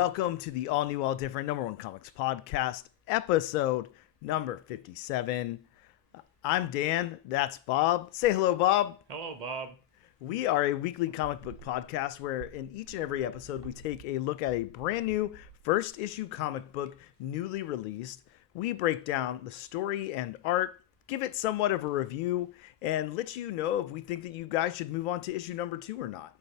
welcome to the all new, all different number one comics podcast, episode number 57. I'm Dan, that's Bob. Say hello, Bob. Hello, Bob. We are a weekly comic book podcast where in each and every episode we take a look at a brand new first issue comic book newly released. We break down the story and art, give it somewhat of a review, and let you know if we think that you guys should move on to issue number 2 or not.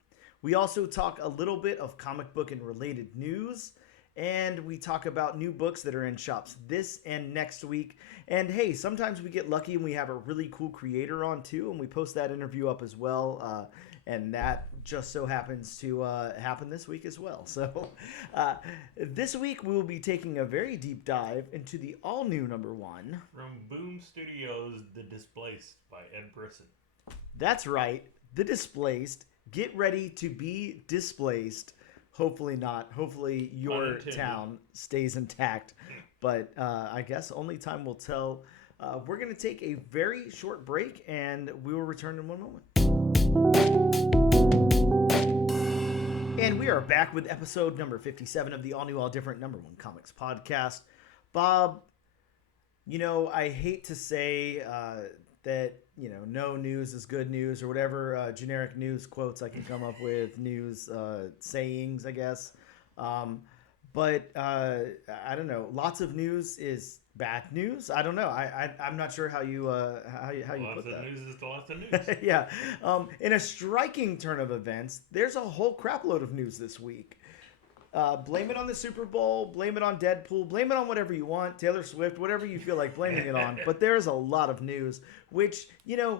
We also talk a little bit of comic book and related news, and we talk about new books that are in shops this and next week. And hey, sometimes we get lucky and we have a really cool creator on too, and we post that interview up as well. And that just so happens to happen this week as well. So this week we will be taking a very deep dive into the all-new number 1. From Boom Studios, The Displaced by Ed Brisson. That's right, The Displaced. Get ready to be displaced. Hopefully not. Hopefully your town stays intact. But I guess only time will tell. We're going to take a very short break, and we will return in one moment. And we are back with episode number 57 of the all new, all different number one comics podcast. Bob, I hate to say that, no news is good news or whatever generic news quotes I can come up with, news sayings, I guess. But I don't know. Lots of news is bad news. I don't know. I'm not sure how you put that. Lots of news is lots of news. Yeah. In a striking turn of events, there's a whole crapload of news this week. Blame it on the Super Bowl, blame it on Deadpool, blame it on whatever you want, Taylor Swift, whatever you feel like blaming it on. But there's a lot of news, which,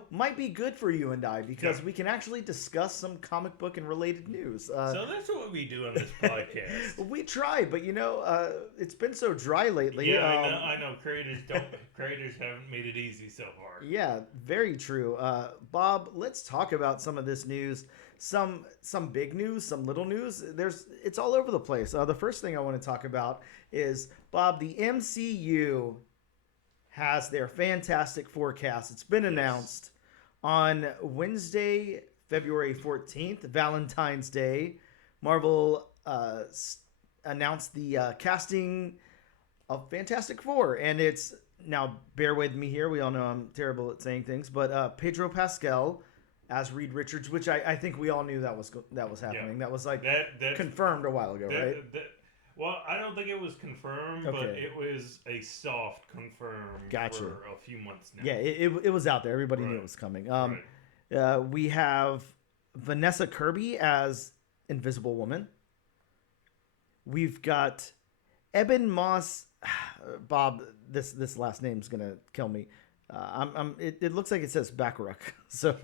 might be good for you and I, because we can actually discuss some comic book and related news. So that's what we do on this podcast. We try, but it's been so dry lately. Yeah, I know. Creators haven't made it easy so far. Yeah, very true. Bob, let's talk about some of this news. Some big news, some little news. It's all over the place. The first thing I want to talk about is, Bob, the MCU has their Fantastic Four cast. It's been announced on Wednesday, February 14th, Valentine's Day. Marvel announced the casting of Fantastic Four, and it's, now bear with me here, we all know I'm terrible at saying things, but Pedro Pascal as Reed Richards, which I think we all knew that was happening. Yeah. That was confirmed a while ago, right? Well, I don't think it was confirmed, but it was a soft confirm for a few months now. Yeah, it was out there. Everybody knew it was coming. We have Vanessa Kirby as Invisible Woman. We've got Eben Moss. Bob, this last name's gonna kill me. It looks like it says Bacharach, so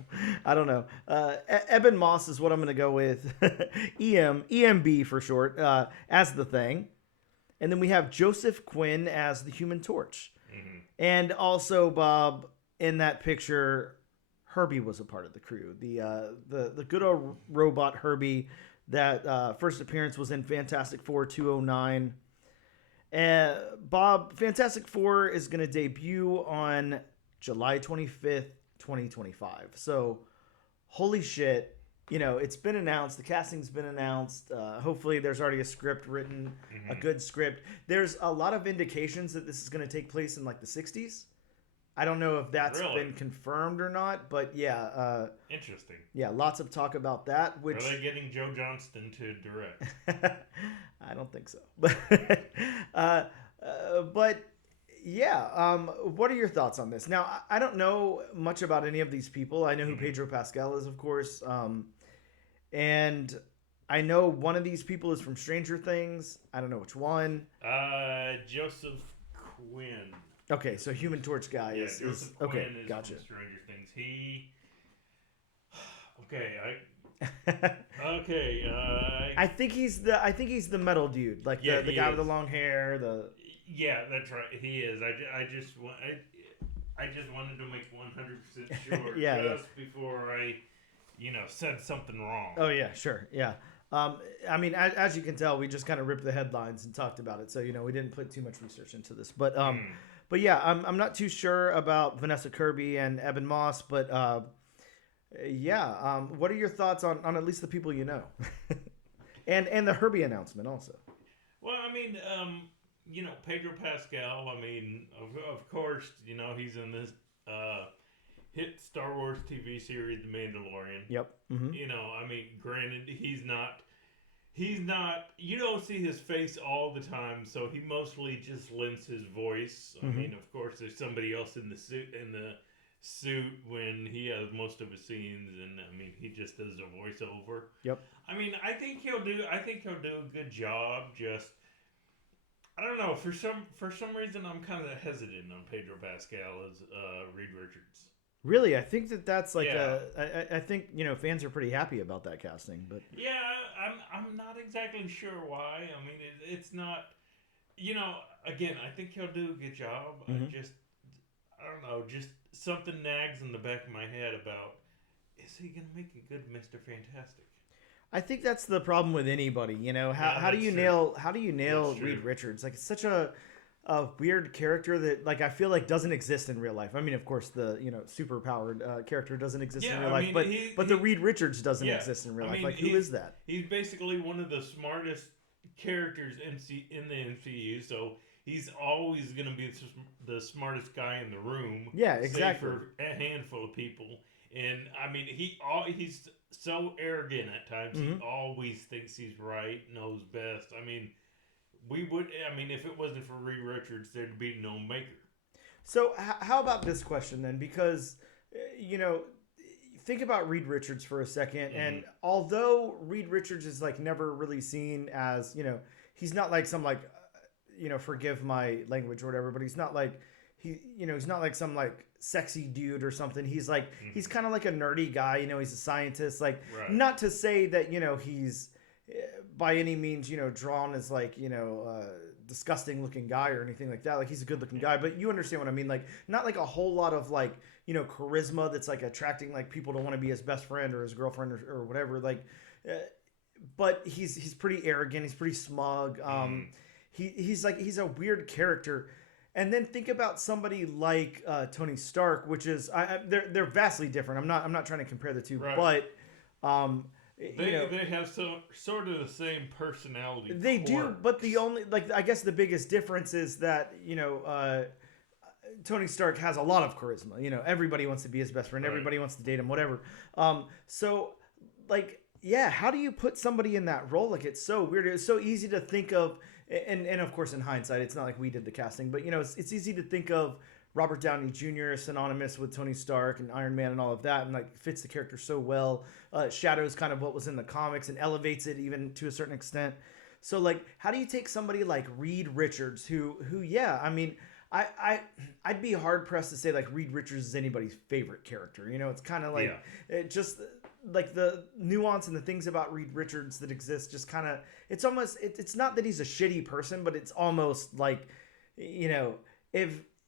I don't know. Eben Moss is what I'm going to go with. EMB for short, as the Thing. And then we have Joseph Quinn as the Human Torch. Mm-hmm. And also, Bob, in that picture, Herbie was a part of the crew. The good old robot Herbie, that first appearance was in Fantastic Four 209. Bob, Fantastic Four is going to debut on July 25th, 2025. So, holy shit, it's been announced. The casting's been announced. Hopefully there's already a script written, a good script. There's a lot of indications that this is going to take place in the 60s. I don't know if that's been confirmed or not, but yeah. Interesting. Yeah, lots of talk about that. Which, are they getting Joe Johnston to direct? I don't think so. But yeah, what are your thoughts on this? Now, I don't know much about any of these people. I know who Pedro Pascal is, of course. And I know one of these people is from Stranger Things. I don't know which one. Joseph Quinn. Okay, so Human Torch guy is okay. Is gotcha. From Stranger Things. I think he's the metal dude, the guy with the long hair. Yeah, that's right. He is. I just wanted to make 100% sure before I, said something wrong. Oh yeah, sure, yeah. I mean, as you can tell, we just kind of ripped the headlines and talked about it, so we didn't put too much research into this, but yeah, I'm not too sure about Vanessa Kirby and Eben Moss, but what are your thoughts on at least the people you know, and the Herbie announcement also? mean, Pedro Pascal. I mean, of course, he's in this hit Star Wars TV series, The Mandalorian. Yep. Mm-hmm. I mean, granted, he's not. You don't see his face all the time, so he mostly just lends his voice. I mean, of course, there's somebody else in the suit when he has most of his scenes, and I mean, he just does a voiceover. Yep. I mean, I think he'll do a good job. Just, I don't know. For some reason, I'm kind of hesitant on Pedro Pascal as Reed Richards. Really, I think that's like I think fans are pretty happy about that casting, but yeah, I'm not exactly sure why. I mean, it's not, again, I think he'll do a good job. I don't know, just something nags in the back of my head about, is he gonna make a good Mr. Fantastic? I think that's the problem with anybody. How do you nail Reed Richards? Like, it's such a weird character that, like, I feel like doesn't exist in real life. I mean, of course, the super powered character doesn't exist in real life, but the Reed Richards doesn't exist in real life. Like, who is that? He's basically one of the smartest characters in the MCU, so he's always going to be the smartest guy in the room. Yeah, exactly. For a handful of people, and I mean, he's so arrogant at times. He always thinks he's right, knows best. I mean. If it wasn't for Reed Richards, there'd be no Maker. So how about this question then? Because, think about Reed Richards for a second. And although Reed Richards is like never really seen as, he's not like some like, forgive my language or whatever, but he's not like, he's not like some like sexy dude or something. He's like, he's kind of like a nerdy guy, he's a scientist. Like, not to say that, he's by any means, drawn as like, disgusting looking guy or anything like that. Like, he's a good looking guy, but you understand what I mean? Like, not like a whole lot of like, charisma that's like attracting like people to want to be his best friend or his girlfriend or whatever. Like, but he's pretty arrogant. He's pretty smug. He's a weird character. And then think about somebody like Tony Stark, which is they're vastly different. I'm not trying to compare the two, but they have sort of the same personality. They do, but the only I guess the biggest difference is that Tony Stark has a lot of charisma. Everybody wants to be his best friend. Right. Everybody wants to date him. Whatever. So like, yeah, how do you put somebody in that role? Like, it's so weird. It's so easy to think of, and of course in hindsight, it's not like we did the casting, but it's easy to think of Robert Downey Jr. synonymous with Tony Stark and Iron Man and all of that, and like fits the character so well. Shadows kind of what was in the comics and elevates it even to a certain extent. So like, how do you take somebody like Reed Richards, who yeah, I mean, I'd be hard pressed to say like Reed Richards is anybody's favorite character. It's kind of like it just like the nuance and the things about Reed Richards that exist. Just kind of, it's almost it's not that he's a shitty person, but it's almost like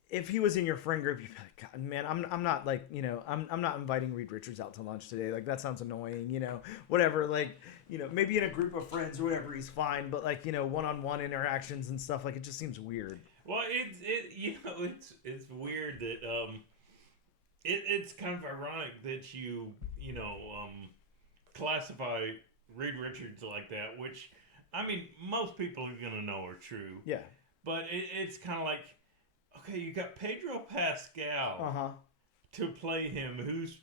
if he was in your friend group, you'd be like, God, man, I'm not like, I'm not inviting Reed Richards out to lunch today. Like, that sounds annoying, whatever. Like, maybe in a group of friends or whatever, he's fine. But like, one-on-one interactions and stuff, like, it just seems weird. Well, it's weird that, it's kind of ironic that you classify Reed Richards like that, which, I mean, most people are going to know are true. Yeah. But it's kind of like, okay, you got Pedro Pascal to play him, who's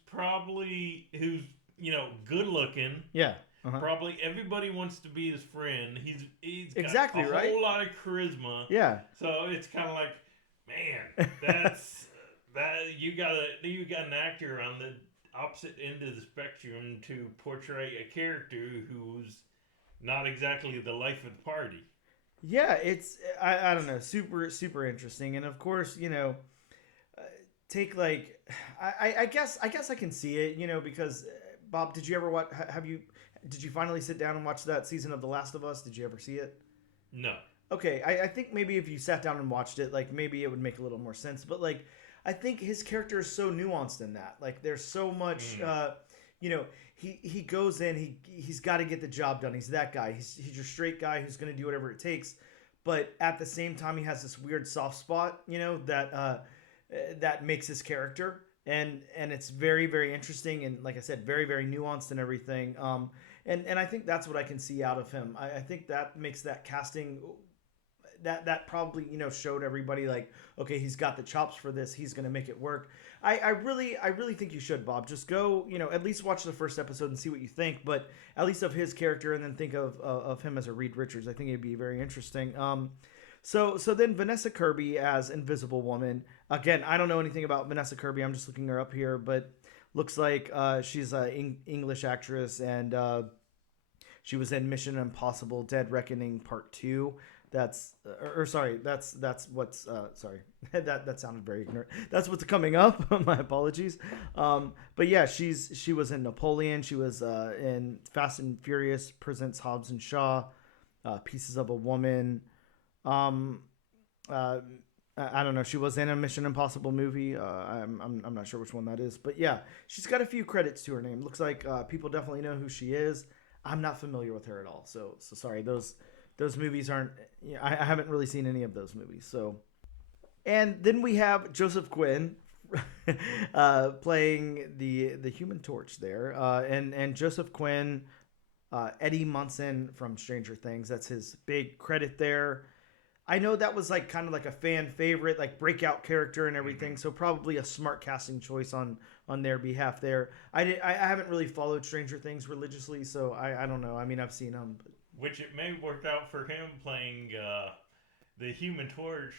good looking. Yeah. Probably everybody wants to be his friend. He's got exactly a right. whole lot of charisma. Yeah. So it's kind of like, man, that's you got an actor on the opposite end of the spectrum to portray a character who's not exactly the life of the party. Yeah, it's I don't know, super super interesting, and of course take like I guess I can see it, because Bob, did you ever watch? Did you finally sit down and watch that season of The Last of Us? Did you ever see it? No. Okay, I think maybe if you sat down and watched it, like maybe it would make a little more sense. But like, I think his character is so nuanced in that. Like, there's so much. He goes in. He's got to get the job done. He's that guy. He's your straight guy who's going to do whatever it takes. But at the same time, he has this weird soft spot. That makes his character, and it's very very interesting, and like I said, very very nuanced and everything. And I think that's what I can see out of him. I think that makes that casting that probably showed everybody like, okay, he's got the chops for this. He's gonna make it work. I really think you should, Bob. Just go, at least watch the first episode and see what you think. But at least of his character, and then think of him as a Reed Richards. I think it'd be very interesting. So then Vanessa Kirby as Invisible Woman. Again, I don't know anything about Vanessa Kirby. I'm just looking her up here, but looks like she's an English actress, and she was in Mission Impossible: Dead Reckoning Part 2. That's what's sorry. that sounded very ignorant. That's what's coming up. My apologies. But yeah, she was in Napoleon. She was in Fast and Furious Presents Hobbs and Shaw, Pieces of a Woman. I don't know. She was in a Mission Impossible movie. I'm not sure which one that is, but yeah, she's got a few credits to her name. Looks like people definitely know who she is. I'm not familiar with her at all, so sorry. Those movies aren't. I haven't really seen any of those movies. So, and then we have Joseph Quinn playing the Human Torch there, and Joseph Quinn, Eddie Munson from Stranger Things. That's his big credit there. I know that was like kind of like a fan favorite, like breakout character and everything. So probably a smart casting choice on their behalf there. I haven't really followed Stranger Things religiously, so I don't know. I mean, I've seen them. Which it may work out for him playing the Human Torch,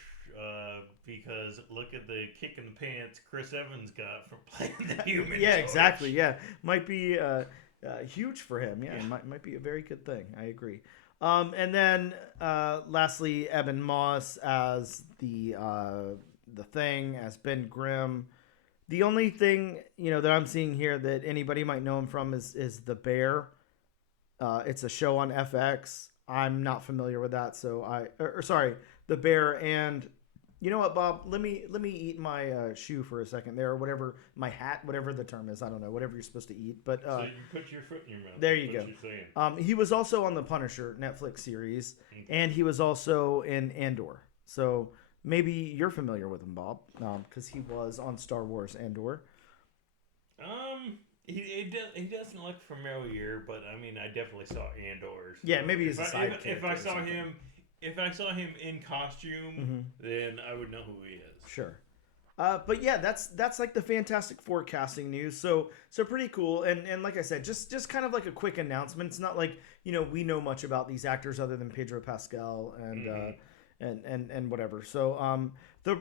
because look at the kick in the pants Chris Evans got for playing the Human Torch. Yeah, exactly. Yeah, might be huge for him. Yeah, might be a very good thing. I agree. And then lastly, Evan Moss as the Thing, as Ben Grimm. The only thing that I'm seeing here that anybody might know him from is The Bear. It's a show on FX. I'm not familiar with that, so sorry, The Bear. And you know what, Bob? Let me eat my shoe for a second there, or whatever, my hat, whatever the term is. I don't know, whatever you're supposed to eat. But so you put your foot in your mouth. There you go. He was also on the Punisher Netflix series, and he was also in Andor. So maybe you're familiar with him, Bob, because he was on Star Wars Andor. He doesn't look familiar, but I mean, I definitely saw Andor. So yeah, maybe he's a side character. If I saw him in costume, then I would know who he is. Sure. But yeah, that's like the Fantastic Four casting news. So pretty cool. And like I said, just kind of like a quick announcement. It's not like we know much about these actors other than Pedro Pascal and whatever. So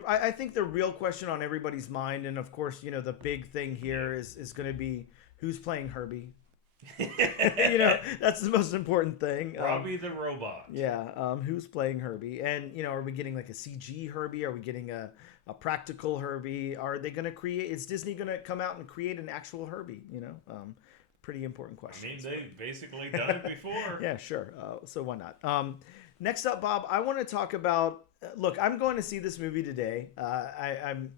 I think the real question on everybody's mind, and of course the big thing here is going to be who's playing Herbie. That's the most important thing. Probably the robot. Yeah. Who's playing Herbie? And are we getting like a CG Herbie? Are we getting a practical Herbie? Are they going to create? Is Disney going to come out and create an actual Herbie? Pretty important question. I mean, they've basically done it before. Yeah, sure. So why not? Next up, Bob, I want to talk about. Look, I'm going to see this movie today. I'm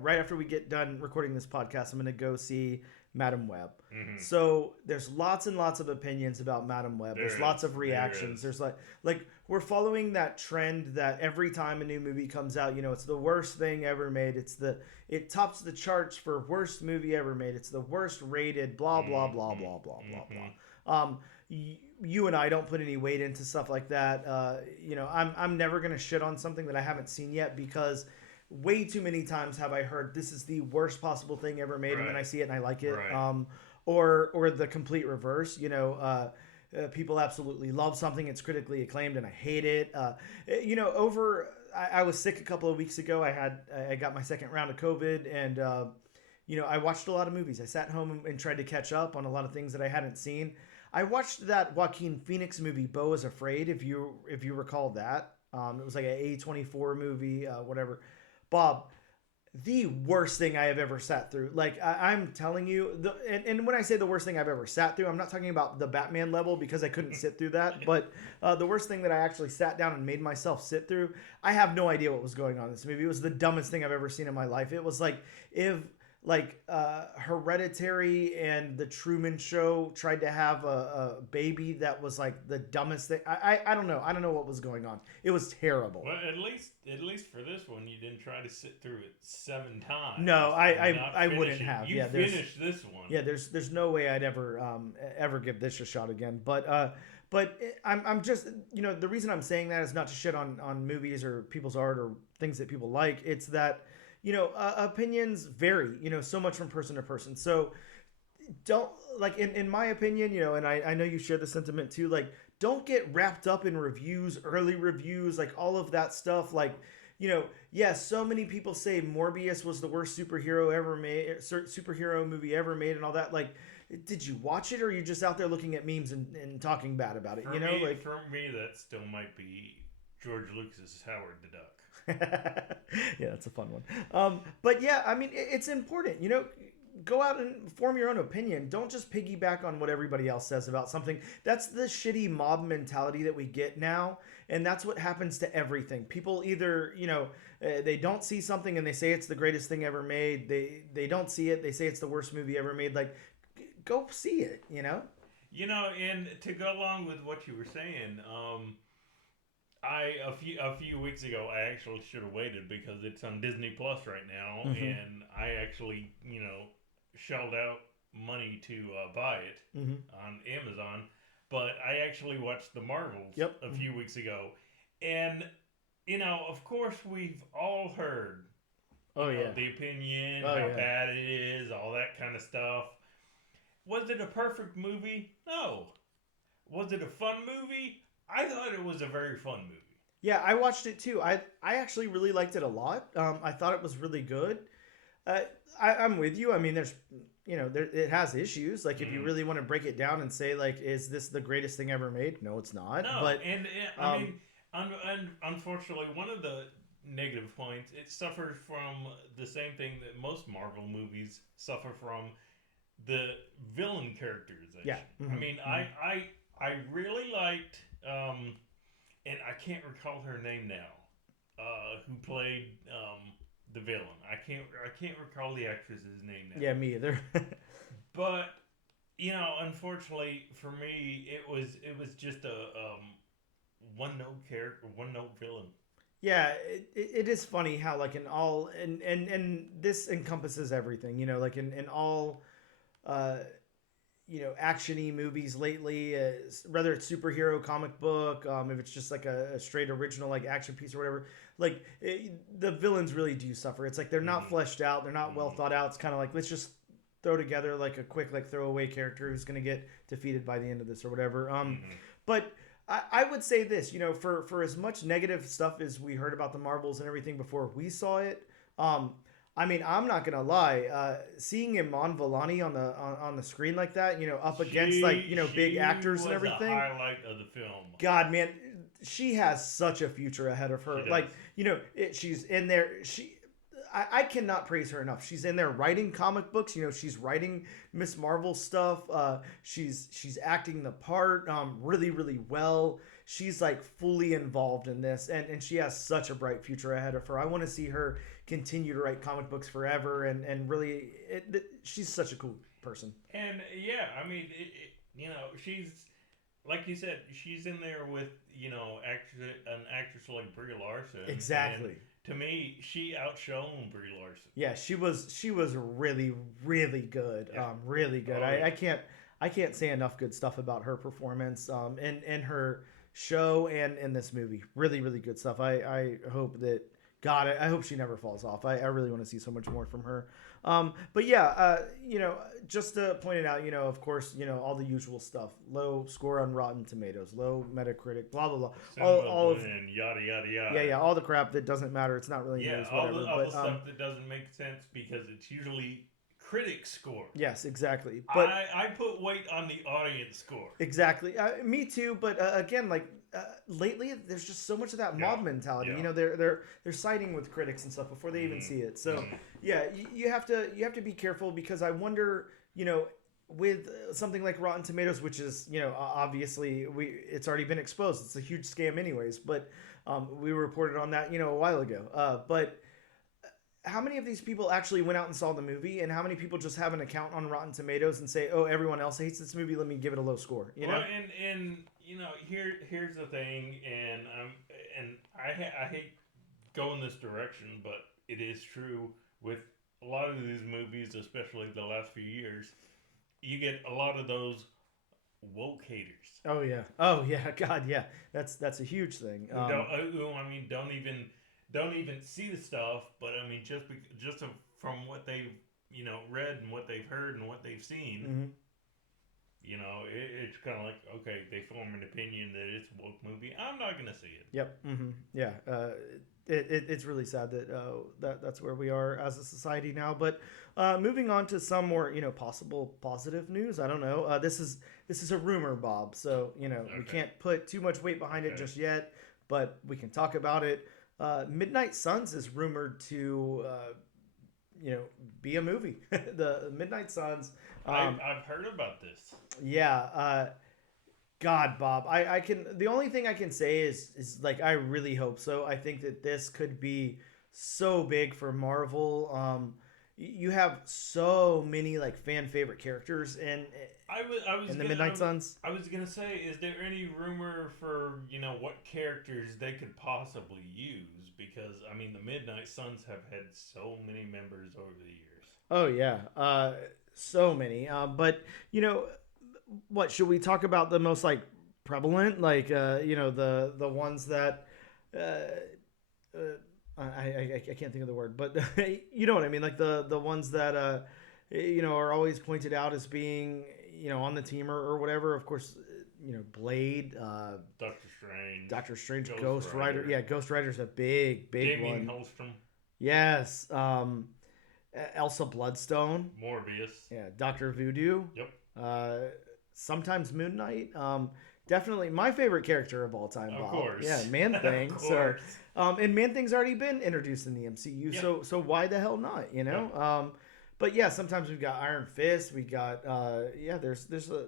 right after we get done recording this podcast, I'm going to go see Madam Web. So there's lots and lots of opinions about Madam Web. There's lots of reactions. There's like we're following that trend that every time a new movie comes out, it's the worst thing ever made. It tops the charts for worst movie ever made. It's the worst rated. Blah blah blah blah blah blah blah. You and I don't put any weight into stuff like that. I'm never gonna shit on something that I haven't seen yet, because way too many times have I heard this is the worst possible thing ever made, and then I see it and I like it. Or the complete reverse. People absolutely love something, it's critically acclaimed, and I hate it. I was sick a couple of weeks ago. I got my second round of COVID, and I watched a lot of movies. I sat home and tried to catch up on a lot of things that I hadn't seen. I watched that Joaquin Phoenix movie, Beau is Afraid, if you recall that. It was like an A24 movie, whatever. Bob, the worst thing I have ever sat through. Like, I'm telling you, and when I say the worst thing I've ever sat through, I'm not talking about the Batman level, because I couldn't sit through that. But the worst thing that I actually sat down and made myself sit through, I have no idea what was going on in this movie. It was the dumbest thing I've ever seen in my life. It was like if Hereditary and the Truman Show tried to have a baby that was like the dumbest thing. I don't know. I don't know what was going on. It was terrible. Well, at least for this one, you didn't try to sit through it 7 times. No, I finish wouldn't it. have. You finished this one. Yeah, there's no way I'd ever give this a shot again. But I'm just, the reason I'm saying that is not to shit on movies or people's art or things that people like. It's that, opinions vary, so much from person to person. So don't, like, in my opinion, and I know you share the sentiment too, like, don't get wrapped up in reviews, early reviews, like all of that stuff. Like, so many people say Morbius was the worst superhero movie ever made and all that. Like, did you watch it, or are you just out there looking at memes and talking bad about it? For me, that still might be George Lucas's Howard the Duck. Yeah, that's a fun one. But yeah, I mean, it's important, go out and form your own opinion. Don't just piggyback on what everybody else says about something. That's the shitty mob mentality that we get now. And that's what happens to everything. People either, they don't see something and they say it's the greatest thing ever made. They don't see it. They say it's the worst movie ever made. Like, go see it, And to go along with what you were saying, a few weeks ago, I actually should have waited because it's on Disney Plus right now, and I actually, shelled out money to buy it on Amazon. But I actually watched the Marvels a few weeks ago, and of course, we've all heard, the opinion, how bad it is, all that kind of stuff. Was it a perfect movie? No. Was it a fun movie? I thought it was a very fun movie. Yeah, I watched it too. I actually really liked it a lot. I thought it was really good. I'm with you. I mean, there's, it has issues. Like, if you really want to break it down and say, like, is this the greatest thing ever made? No, it's not. No, but I mean, unfortunately, one of the negative points, it suffers from the same thing that most Marvel movies suffer from, the villain characterization. Yeah. I mean, I really liked, and I can't recall her name now, who played the villain. I can't recall the actress's name now. Yeah, me either. But unfortunately for me, it was just a one note character, one note villain. Yeah, it is funny how, like, in all, and this encompasses everything, like in all action-y movies lately, whether it's superhero, comic book, if it's just like a straight original like action piece or whatever, like the villains really do suffer. It's like they're not fleshed out, they're not well thought out. It's kind of like, let's just throw together like a quick like throwaway character who's going to get defeated by the end of this or whatever. But I would say this, for as much negative stuff as we heard about the Marvels and everything before we saw it, I mean, I'm not gonna lie. Seeing Iman Vellani on the screen like that, up against big actors and everything. The highlight of the film. God, man, she has such a future ahead of her. Like, she's in there. I cannot praise her enough. She's in there writing comic books. She's writing Miss Marvel stuff. She's acting the part really, really well. She's like fully involved in this, and she has such a bright future ahead of her. I want to see her continue to write comic books forever, and really, she's such a cool person. And yeah, I mean, she's, like you said, she's in there with an actress like Brie Larson. Exactly. And to me, she outshone Brie Larson. Yeah, she was really, really good. Really good. Oh, yeah. I can't say enough good stuff about her performance in her show and in this movie. Really, really good stuff. I hope that, God, I hope she never falls off. I really want to see so much more from her. But yeah, just to point it out, of course, all the usual stuff. Low score on Rotten Tomatoes, low Metacritic, blah, blah, blah. All of, and yada, yada, yada. Yeah, all the crap that doesn't matter. It's not really news, whatever. All the stuff that doesn't make sense because it's usually critic score. Yes, exactly. But I put weight on the audience score. Exactly. Me too. But again, like lately, there's just so much of that mob mentality. Yeah. They're siding with critics and stuff before they even see it. So yeah, you have to be careful, because I wonder, with something like Rotten Tomatoes, which is obviously it's already been exposed. It's a huge scam anyways. But we reported on that a while ago. But how many of these people actually went out and saw the movie, and how many people just have an account on Rotten Tomatoes and say, "Oh, everyone else hates this movie. Let me give it a low score." You know? Well, and here's the thing, and I hate going this direction, but it is true with a lot of these movies, especially the last few years. You get a lot of those woke haters. Oh yeah. God, yeah. That's a huge thing. Don't even see the stuff, but I mean, from what they've read and what they've heard and what they've seen, Mm-hmm. It's kind of like, okay, they form an opinion that it's a woke movie. I'm not gonna see it. Yep. Mm-hmm. Yeah. It's really sad that that's where we are as a society now. But moving on to some more possible positive news. I don't know. This is a rumor, Bob. So we can't put too much weight behind it just yet, but we can talk about it. Midnight Suns is rumored to be a movie. The Midnight Suns. I've heard about this. Yeah. God, Bob, I can. The only thing I can say is like I really hope so. I think that this could be so big for Marvel. You have so many like fan favorite characters, and the Midnight Suns. I was gonna say, is there any rumor for what characters they could possibly use? Because I mean, the Midnight Suns have had so many members over the years. Oh yeah, so many. But what should we talk about the most like prevalent, like the ones that I can't think of the word, but you know what I mean, like the ones that are always pointed out as being on the team or whatever. Of course, Blade, Doctor Strange, Ghost Rider. Yeah, Ghost Rider's a big Damien one. Hellstrom. Yes, Elsa Bloodstone. Morbius. Yeah, Doctor Voodoo. Yep. Sometimes Moon Knight. Definitely my favorite character of all time, Bob. Of course. Yeah, Man-Thing. Of course. And Man-Thing's already been introduced in the MCU, Yep. so why the hell not, Yep. But yeah, sometimes we've got Iron Fist, we got there's a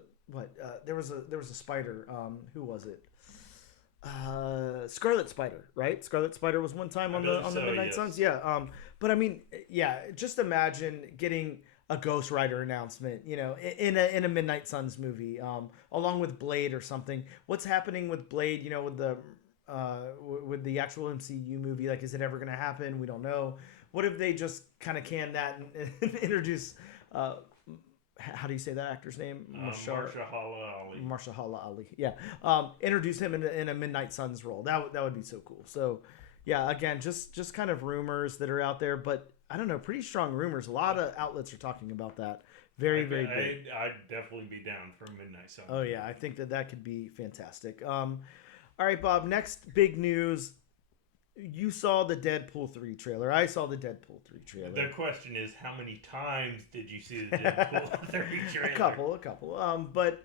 there was a spider, who was it? Scarlet Spider, right? Scarlet Spider was one time on the Midnight Suns. Yeah. But I mean, yeah, just imagine getting a Ghost Rider announcement, in a Midnight Suns movie, along with Blade or something. What's happening with Blade, with the actual MCU movie? Like, is it ever going to happen? We don't know. What if they just kind of can that and introduce, how do you say that actor's name? Mahershala Ali. Yeah. Introduce him in a Midnight Suns role. That would be so cool. So, yeah, again, just kind of rumors that are out there, but I don't know, pretty strong rumors. A lot of outlets are talking about that. Very big. I'd definitely be down for Midnight Sun. Oh yeah, I think that could be fantastic. All right, Bob. Next big news. You saw the Deadpool 3 trailer. I saw the Deadpool 3 trailer. The question is, how many times did you see the Deadpool 3 trailer? A couple. But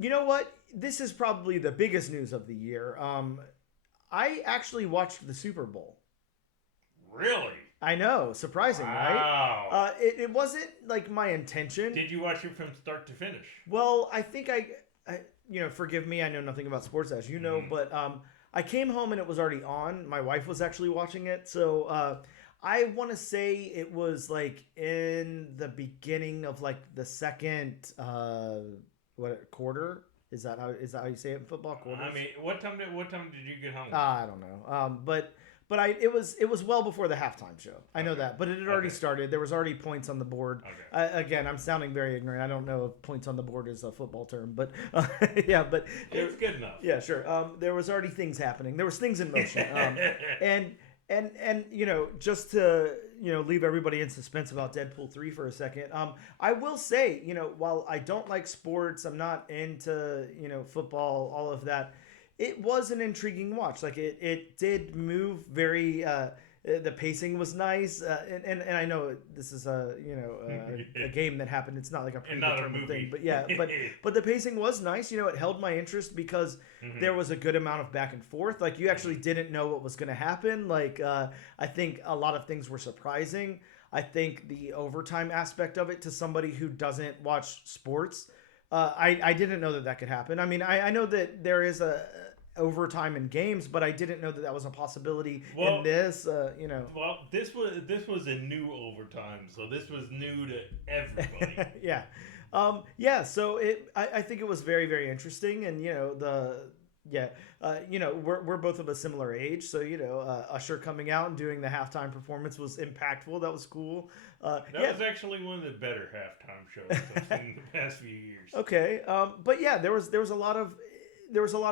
you know what? This is probably the biggest news of the year. I actually watched the Super Bowl. Really? I know, surprising, wow. Right? It wasn't like my intention. Did you watch it from start to finish? Well, I think I forgive me, I know nothing about sports, as you know, but I came home and it was already on. My wife was actually watching it, so I want to say it was like in the beginning of like the second quarter. Is that how you say it in football? Quarters? I mean, what time did you get home? I don't know. But it was well before the halftime show. I know that, but it had already started. There was already points on the board. Okay. Again, I'm sounding very ignorant. I don't know if points on the board is a football term, but yeah, but it's good enough. Yeah, sure. There was already things happening. There was things in motion. And just to leave everybody in suspense about Deadpool 3 for a second. I will say, while I don't like sports, I'm not into football, all of that. It was an intriguing watch. Like it did move very. The pacing was nice, and I know this is a game that happened. It's not like a predetermined thing, but yeah, but the pacing was nice. It held my interest because there was a good amount of back and forth. Like you actually didn't know what was going to happen. Like I think a lot of things were surprising. I think the overtime aspect of it to somebody who doesn't watch sports, I didn't know that could happen. I mean, I know that there is a overtime in games, but I didn't know that that was a possibility Well, in this. Well, this was a new overtime, so this was new to everybody. Yeah. So I think it was very, very interesting. And, we're both of a similar age. So, Usher coming out and doing the halftime performance was impactful. That was cool. That was actually one of the better halftime shows I've seen in the past few years. Okay. But yeah, there was a lot of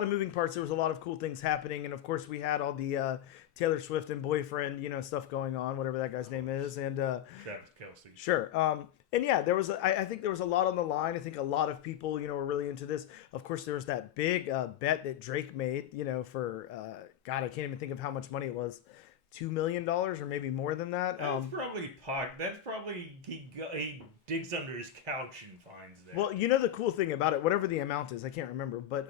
moving parts. There was a lot of cool things happening, and of course we had all the Taylor Swift and boyfriend, stuff going on, whatever that guy's name is, and Travis Kelce. Sure. And yeah, there was. I think there was a lot on the line. I think a lot of people, were really into this. Of course, there was that big bet that Drake made, for God, I can't even think of how much money it was. $2 million or maybe more than that. That's probably That's probably he digs under his couch and finds that. Well, the cool thing about it, whatever the amount is, I can't remember, but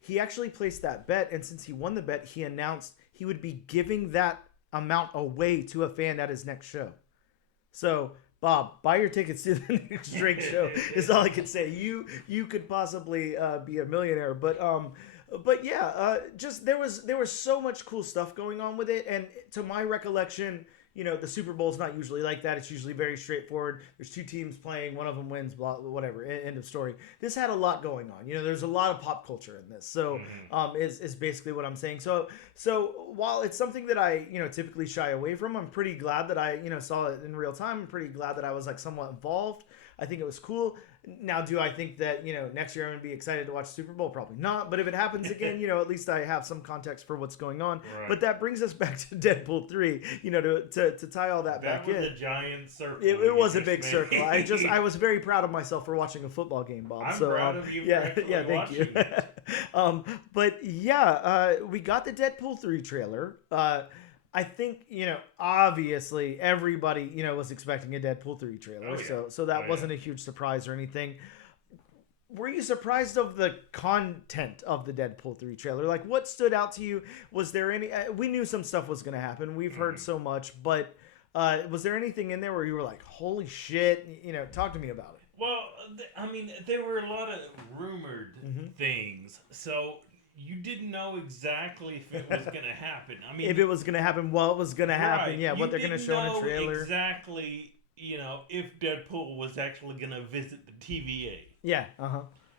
he actually placed that bet, and since he won the bet, he announced he would be giving that amount away to a fan at his next show. So, Bob, buy your tickets to the next Drake show is all I can say. You could possibly be a millionaire, but yeah, just there was so much cool stuff going on with it, and to my recollection, the Super Bowl is not usually like that. It's usually very straightforward. There's two teams playing, one of them wins, blah, whatever. End of story. This had a lot going on. There's a lot of pop culture in this. So, is basically what I'm saying. So while it's something that I typically shy away from, I'm pretty glad that I saw it in real time. I'm pretty glad that I was like somewhat involved. I think it was cool. Now, do I think that, next year I'm going to be excited to watch Super Bowl? Probably not. But if it happens again, at least I have some context for what's going on. Right. But that brings us back to Deadpool 3, to tie all that back in. That was a giant circle. It was a big circle. I was very proud of myself for watching a football game, Bob. I'm proud of you for thank you. But yeah, we got the Deadpool 3 trailer. I think, obviously everybody, was expecting a Deadpool 3 trailer. Oh, yeah. So that wasn't a huge surprise or anything. Were you surprised of the content of the Deadpool 3 trailer? Like, what stood out to you? Was there any... we knew some stuff was going to happen. We've heard so much. But was there anything in there where you were like, holy shit? Talk to me about it. Well, there were a lot of rumored things. So... You didn't know exactly if it was going to happen. If it was going to happen, what was going to happen, yeah, what they're going to show in a trailer. Exactly, if Deadpool was actually going to visit the TVA. Yeah,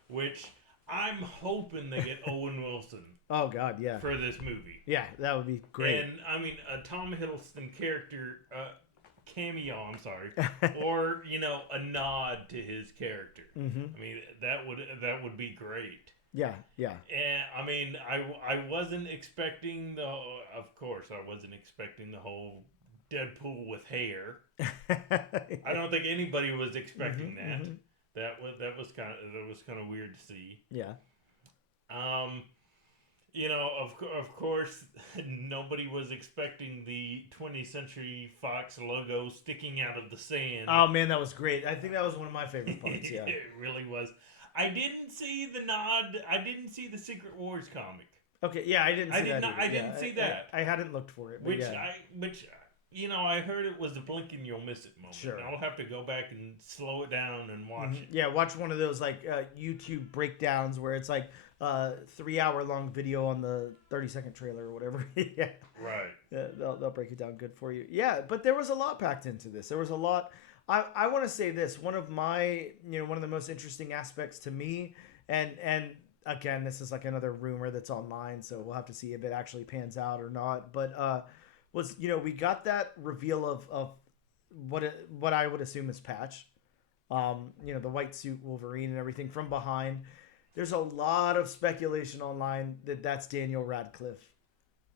Which I'm hoping they get Owen Wilson. Oh, God, yeah. For this movie. Yeah, that would be great. And, a Tom Hiddleston character, cameo, or, a nod to his character. That would be great. Yeah. And I wasn't expecting of course, I wasn't expecting the whole Deadpool with hair. I don't think anybody was expecting that. That was kind of weird to see. Yeah. Of course, nobody was expecting the 20th Century Fox logo sticking out of the sand. Oh man, that was great. I think that was one of my favorite parts. Yeah, it really was. I didn't see the nod. I didn't see the Secret Wars comic. Okay, yeah, I didn't see that. I didn't see that. I hadn't looked for it. I heard it was a blink and you'll miss it moment. Sure. I'll have to go back and slow it down and watch it. Yeah, watch one of those like YouTube breakdowns where it's like 3-hour long video on the 30-second trailer or whatever. Yeah. Right. They'll break it down good for you. Yeah, but there was a lot packed into this. There was a lot. I want to say this, one of the most interesting aspects to me, and again, this is like another rumor that's online, so we'll have to see if it actually pans out or not, but was, we got that reveal of what I would assume is Patch, the white suit Wolverine and everything from behind. There's a lot of speculation online that that's Daniel Radcliffe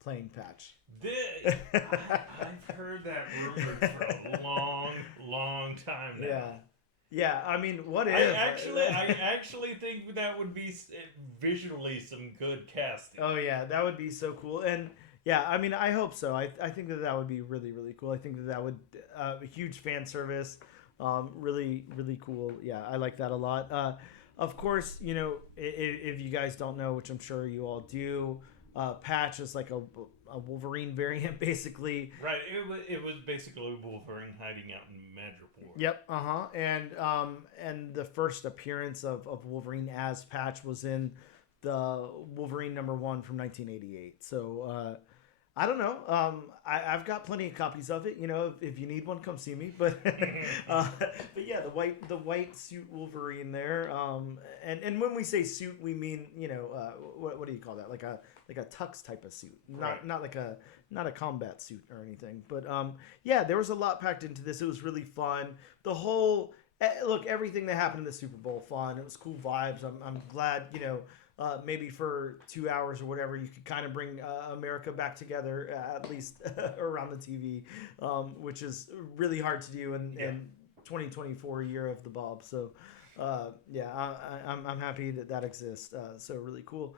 playing Patch. I've heard that rumored for a long time now. Yeah. What if? I actually think that would be visually some good casting. Oh yeah, that would be so cool. And yeah, I hope so. I think that would be really, really cool. I think that would a huge fan service. Really, really cool. Yeah, I like that a lot. Of course, if you guys don't know, which I'm sure you all do, Patch is like a Wolverine variant, basically. Right. It was basically Wolverine hiding out in Madripoor. Yep. And the first appearance of Wolverine as Patch was in the Wolverine #1 from 1988. So I don't know. I've got plenty of copies of it. You know, if you need one, come see me. But but yeah, the white suit Wolverine there. And when we say suit, we mean, you know, what do you call that? Like a tux type of suit, not like not a combat suit or anything. But yeah, there was a lot packed into this. It was really fun. The whole look, everything that happened in the Super Bowl, fun. It was cool vibes. I'm glad, you know. Maybe for 2 hours or whatever, you could kind of bring America back together, at least around the TV, which is really hard to do in 2024 year of the Bob. So, yeah, I'm happy that exists. So really cool.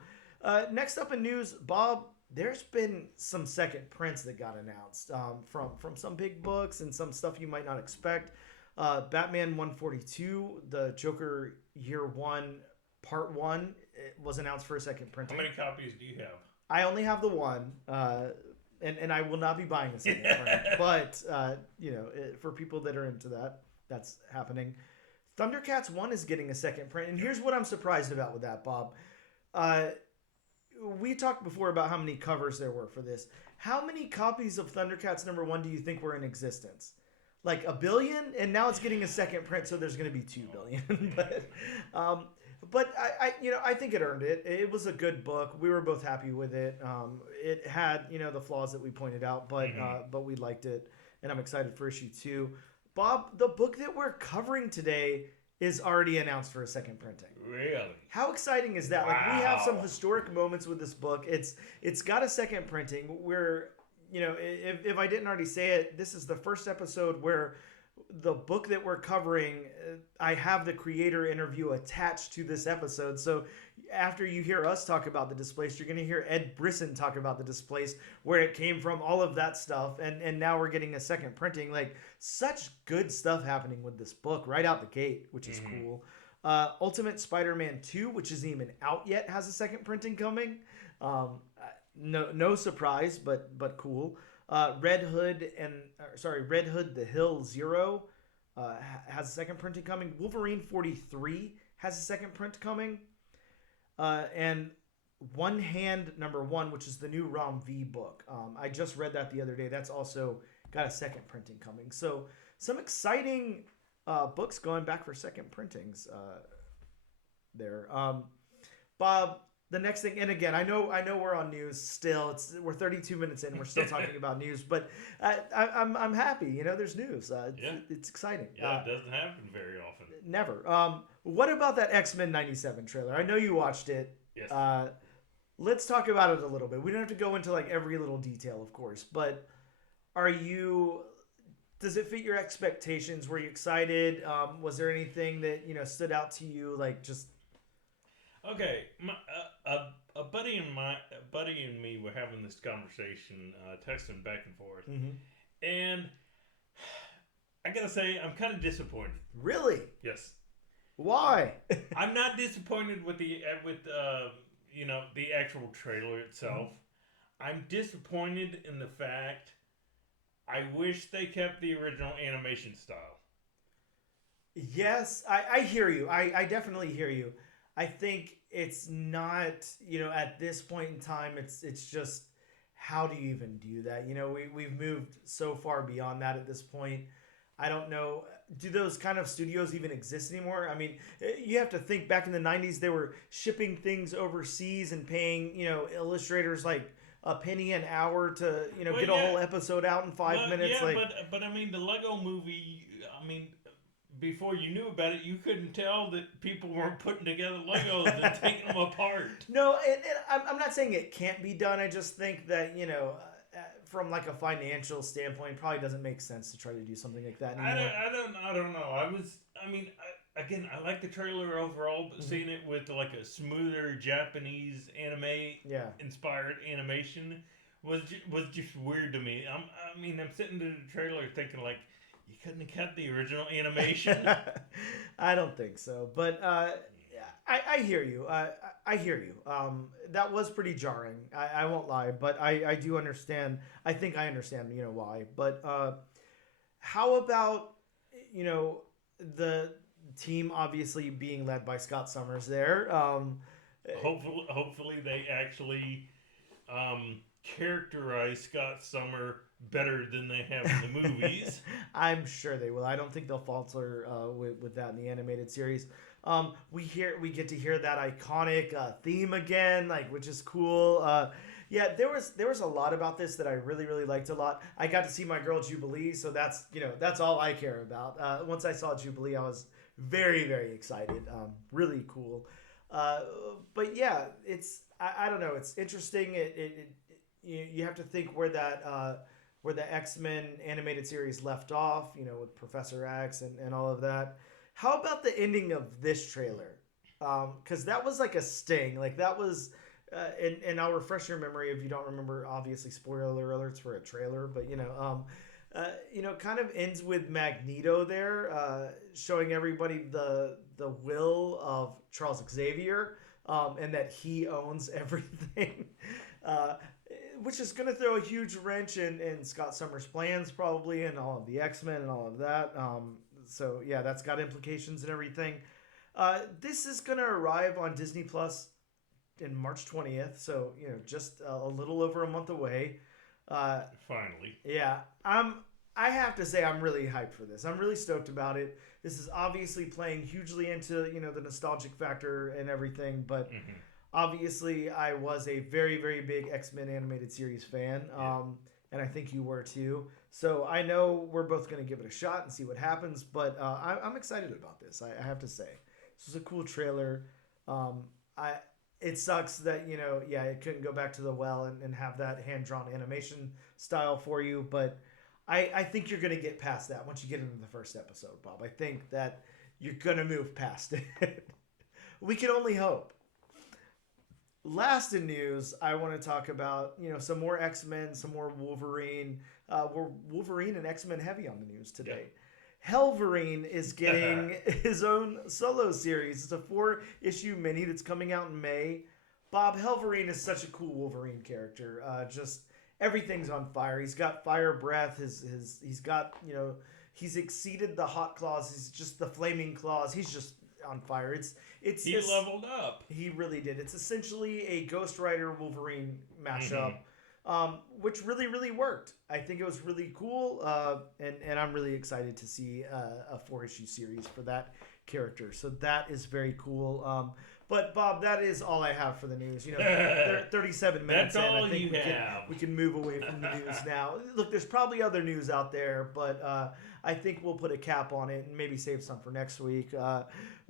Next up in news, Bob, there's been some second prints that got announced from some big books and some stuff you might not expect. Batman 142, the Joker Year 1, Part 1, it was announced for a second printing. How many copies do you have? I only have the one, and I will not be buying a second print. But, you know, for people that are into that, that's happening. Thundercats 1 is getting a second print, and here's what I'm surprised about with that, Bob. We talked before about how many covers there were for this. How many copies of Thundercats #1 do you think were in existence? Like 1 billion? And now it's getting a second print, so there's going to be 2 billion. But I think it earned it. It was a good book. We were both happy with it. It had, you know, the flaws that we pointed out, but we liked it, and I'm excited for issue 2. Bob, the book that we're covering today is already announced for a second printing. Really? How exciting is that? Wow. Like, we have some historic moments with this book. It's got a second printing. Where, you know, if I didn't already say it, this is the first episode where the book that we're covering, I have the creator interview attached to this episode. So after you hear us talk about the Displaced, you're going to hear Ed Brisson talk about the Displaced, where it came from, all of that stuff. And now we're getting a second printing. Like, such good stuff happening with this book right out the gate, which is cool. Ultimate Spider-Man 2, which isn't even out yet, has a second printing coming. No surprise, but cool. Red Hood the Hill 0 has a second printing coming. Wolverine 43 has a second print coming. And One Hand #1, which is the new Rom V book. I just read that the other day. That's also got a second printing coming. So some exciting books going back for second printings there. Bob, the next thing, and again, I know we're on news still. We're 32 minutes in. We're still talking about news, but I'm happy. You know, there's news. It's exciting. Yeah, it doesn't happen very often. Never. What about that X-Men '97 trailer? I know you watched it. Yes. Let's talk about it a little bit. We don't have to go into like every little detail, of course, but does it fit your expectations? Were you excited? Was there anything that, you know, stood out to you? Like, just okay, a buddy and me were having this conversation, texting back and forth, and I gotta say, I'm kind of disappointed. Really? Yes. Why? I'm not disappointed with the you know, the actual trailer itself. I'm disappointed in the fact I wish they kept the original animation style. Yes, I hear you. I definitely hear you. I think it's not, you know, at this point in time, it's just, how do you even do that? You know, we've moved so far beyond that at this point. I don't know. Do those kind of studios even exist anymore? I mean, you have to think back in the 90s, they were shipping things overseas and paying, you know, illustrators like a penny an hour to, you know, get a whole episode out in 5 minutes. Yeah, like, but I mean, the Lego movie, I mean, before you knew about it, you couldn't tell that people weren't putting together Legos and taking them apart. No, and I'm not saying it can't be done. I just think that, you know, from like a financial standpoint, it probably doesn't make sense to try to do something like that anymore. I don't know. I like the trailer overall, but seeing it with like a smoother Japanese anime inspired animation was just weird to me. I'm sitting in the trailer thinking like, you couldn't have kept the original animation. I don't think so, but I hear you. I hear you. That was pretty jarring. I won't lie, but I do understand. I think I understand, you know, why. But how about, you know, the team obviously being led by Scott Summers there? Hopefully they actually characterize Scott Summer better than they have in the movies. I'm sure they will. I don't think they'll falter with that in the animated series. We get to hear that iconic theme again, like, which is cool. Yeah, there was a lot about this that I really liked a lot. I got to see my girl Jubilee, so that's all I care about. Once I saw Jubilee, I was very excited. Really cool. But yeah, I don't know. It's interesting. You have to think where the X-Men animated series left off, with Professor X and all of that. How about the ending of this trailer? Because that was like a sting. Like that was, and I'll refresh your memory if you don't remember. Obviously, spoiler alerts for a trailer, but kind of ends with Magneto there, showing everybody the will of Charles Xavier, and that he owns everything. Which is going to throw a huge wrench in Scott Summers' plans, probably, and all of the X-Men and all of that. So, yeah, that's got implications and everything. This is going to arrive on Disney Plus in March 20th, so, just a little over a month away. Finally. Yeah, I have to say I'm really hyped for this. I'm really stoked about it. This is obviously playing hugely into, the nostalgic factor and everything, but... Mm-hmm. Obviously, I was a very big X-Men animated series fan, and I think you were too. So I know we're both going to give it a shot and see what happens, but I'm excited about this, I have to say. This is a cool trailer. It sucks that, it couldn't go back to the well and have that hand-drawn animation style for you, but I think you're going to get past that once you get into the first episode, Bob. I think that you're going to move past it. We can only hope. Last in news, I want to talk about, some more X-Men, some more Wolverine. We're Wolverine and X-Men heavy on the news today. Yeah. Hellverine is getting his own solo series. It's a 4-issue mini that's coming out in May. Bob, Hellverine is such a cool Wolverine character. Just everything's on fire. He's got fire breath. He's got, he's exceeded the hot claws. He's just the flaming claws. He's just on fire. He leveled up. He really did. It's essentially a Ghost Rider Wolverine mashup, which really worked. I think it was really cool, and I'm really excited to see a 4-issue series for that character. So that is very cool. But Bob, that is all I have for the news. 37 minutes That's in. all I think we can move away from the news now. Look, there's probably other news out there, but I think we'll put a cap on it and maybe save some for next week.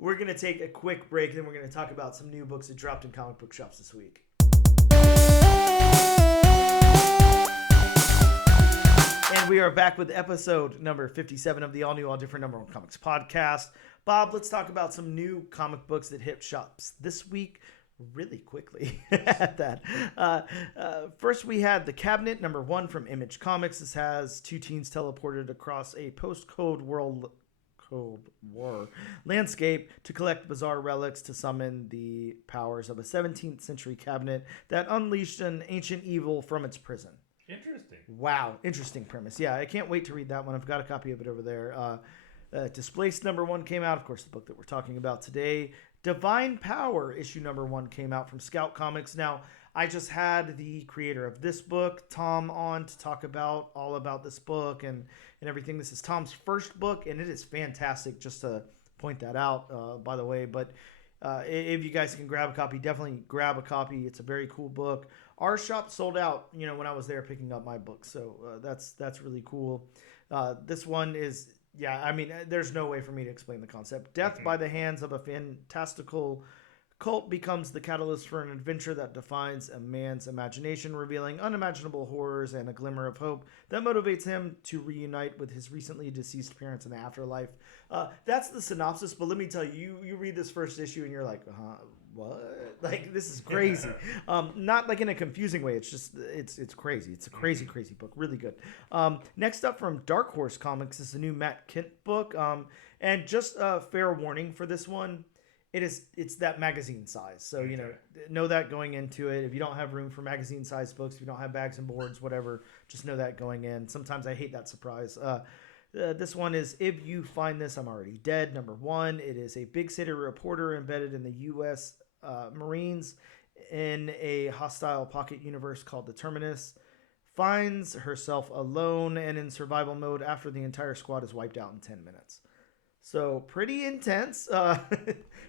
We're going to take a quick break, then we're going to talk about some new books that dropped in comic book shops this week. And we are back with episode number 57 of the all-new, all-different Number One Comics podcast. Bob, let's talk about some new comic books that hit shops this week really quickly at that. First, we had The Cabinet, number 1 from Image Comics. This has 2 teens teleported across a post-Cold War landscape to collect bizarre relics to summon the powers of a 17th century cabinet that unleashed an ancient evil from its prison. Interesting. Wow. Interesting premise. Yeah, I can't wait to read that one. I've got a copy of it over there. Displaced number 1 came out. Of course, the book that we're talking about today. Divine Power issue number 1 came out from Scout Comics. Now, I just had the creator of this book, Tom, on to talk about all about this book and everything. This is Tom's first book, and it is fantastic, just to point that out, by the way. But if you guys can grab a copy, definitely grab a copy. It's a very cool book. Our shop sold out, when I was there picking up my book. So that's really cool. This one is, there's no way for me to explain the concept. Death by the hands of a fantastical cult becomes the catalyst for an adventure that defines a man's imagination, revealing unimaginable horrors and a glimmer of hope that motivates him to reunite with his recently deceased parents in the afterlife. That's the synopsis, but let me tell you, you read this first issue and you're like, what? Like, this is crazy. Not like in a confusing way. It's just, it's crazy. It's a crazy book. Really good. Next up from Dark Horse Comics is the new Matt Kent book. And just a fair warning for this one. It's that magazine size. So, know that going into it. If you don't have room for magazine size books, if you don't have bags and boards, whatever, just know that going in. Sometimes I hate that surprise. This one is If You Find This, I'm Already Dead, number 1. It is a big city reporter embedded in the U.S. Marines in a hostile pocket universe called the Terminus, finds herself alone and in survival mode after the entire squad is wiped out in 10 minutes. So pretty intense,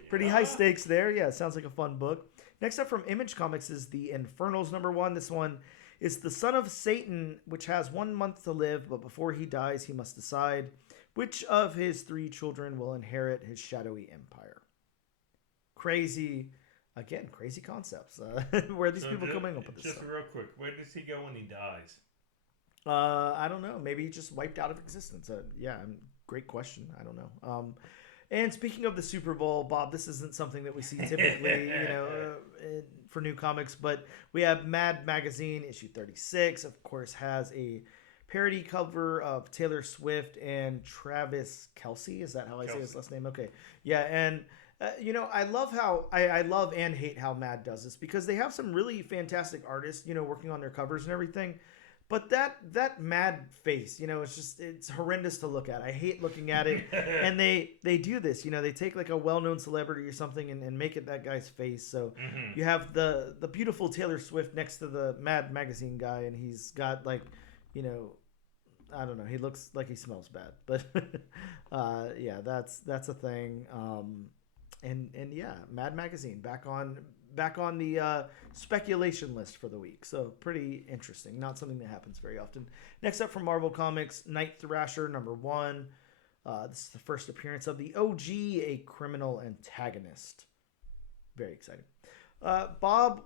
pretty high stakes there. Yeah, it sounds like a fun book. Next up from Image Comics is the Infernals #1. This one is the son of Satan, which has 1 month to live, but before he dies, he must decide which of his 3 children will inherit his shadowy empire. Crazy concepts. Where are these people coming up with this just stuff? real quick, where does he go when he dies? I don't know. Maybe he just wiped out of existence. Great question. I don't know. And speaking of the Super Bowl, Bob, this isn't something that we see typically, for new comics, but we have Mad Magazine issue 36. Of course, has a parody cover of Taylor Swift and Travis Kelce. Is that how I say his last name? Okay, yeah, and. I love how I love and hate how Mad does this, because they have some really fantastic artists, working on their covers and everything. But that Mad face, it's horrendous to look at. I hate looking at it. And they do this, they take like a well-known celebrity or something and make it that guy's face. So you have the beautiful Taylor Swift next to the Mad Magazine guy, and he's got like, I don't know, he looks like he smells bad. But yeah, that's a thing. And yeah, Mad Magazine back on the speculation list for the week. So pretty interesting. Not something that happens very often. Next up from Marvel Comics, Night Thrasher #1. This is the first appearance of the OG, a criminal antagonist. Very exciting. Bob,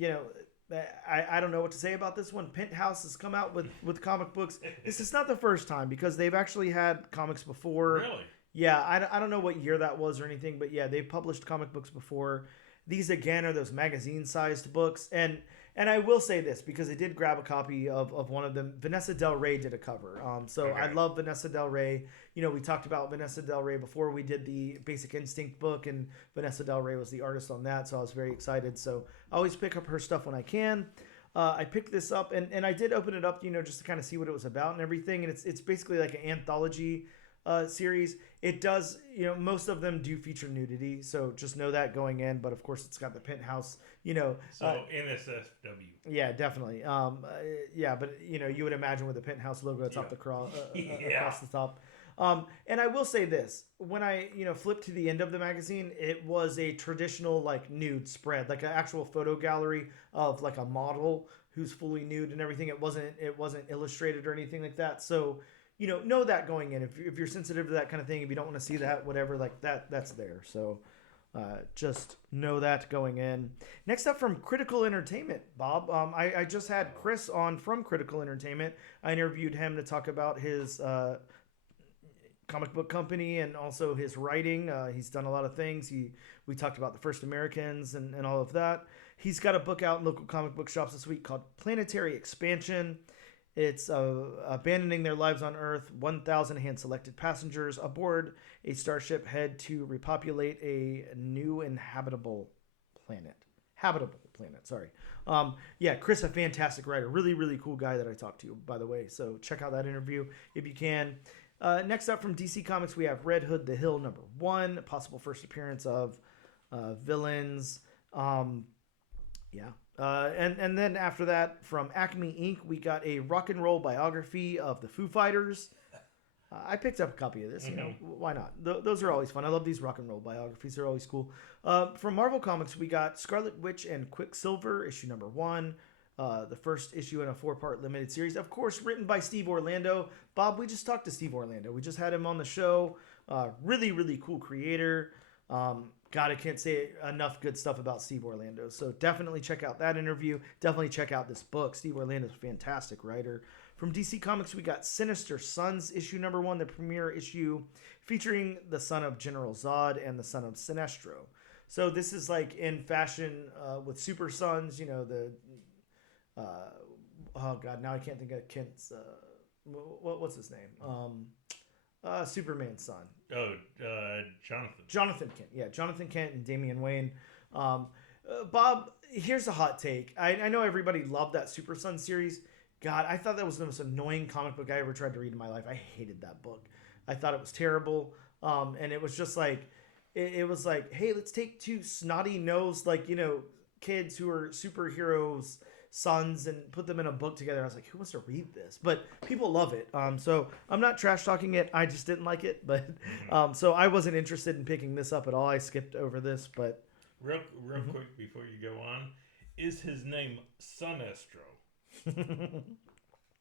I don't know what to say about this one. Penthouse has come out with comic books. This is not the first time, because they've actually had comics before. Really? Yeah, I don't know what year that was or anything, but yeah, they've published comic books before. These, again, are those magazine-sized books. And I will say this, because I did grab a copy of one of them. Vanessa Del Rey did a cover. Okay. I love Vanessa Del Rey. We talked about Vanessa Del Rey before we did the Basic Instinct book, and Vanessa Del Rey was the artist on that, so I was very excited. So I always pick up her stuff when I can. I picked this up, and I did open it up, just to kind of see what it was about and everything. And it's basically like an anthology series. It does, most of them do feature nudity, so just know that going in. But of course, it's got the Penthouse, So NSFW. Yeah, definitely. Yeah, but you would imagine with the Penthouse logo atop the across the top. And I will say this: when I flipped to the end of the magazine, it was a traditional like nude spread, like an actual photo gallery of like a model who's fully nude and everything. It wasn't illustrated or anything like that. So. Know that going in. If you're sensitive to that kind of thing, if you don't want to see that, whatever, like that's there. So just know that going in. Next up from Critical Entertainment, Bob. I just had Chris on from Critical Entertainment. I interviewed him to talk about his comic book company and also his writing. He's done a lot of things. We talked about the First Americans and all of that. He's got a book out in local comic book shops this week called Planetary Expansion. It's abandoning their lives on Earth. 1,000 hand-selected passengers aboard a starship head to repopulate a new habitable planet. Sorry. Yeah, Chris, a fantastic writer. Really, really cool guy that I talked to, by the way. So check out that interview if you can. Next up from DC Comics, we have Red Hood the Hill #1. Possible first appearance of villains. Yeah. And then after that, from Acme Inc., we got a rock and roll biography of the Foo Fighters. I picked up a copy of this. Why not? Those are always fun. I love these rock and roll biographies. They're always cool. From Marvel Comics, we got Scarlet Witch and Quicksilver, issue #1. The first issue in a 4-part limited series. Of course, written by Steve Orlando. Bob, we just talked to Steve Orlando. We just had him on the show. Really, really cool creator. God, I can't say enough good stuff about Steve Orlando. So definitely check out that interview. Definitely check out this book. Steve Orlando's a fantastic writer. From DC Comics, we got Sinister Sons, issue #1, the premiere issue, featuring the son of General Zod and the son of Sinestro. So this is like in fashion with Super Sons, oh God, now I can't think of Kent's, what's his name? Superman's son. Jonathan. Jonathan Kent. Yeah, Jonathan Kent and Damian Wayne. Bob, here's a hot take. I know everybody loved that Super Son series. God, I thought that was the most annoying comic book I ever tried to read in my life. I hated that book. I thought it was terrible. And it was just like, it was like, hey, let's take two snotty nosed, like, kids who are superheroes sons and put them in a book together. I was like, who wants to read this? But people love it. So I'm not trash talking it. I just didn't like it. But so I wasn't interested in picking this up at all. I skipped over this. But real quick before you go on, is his name Sinestro?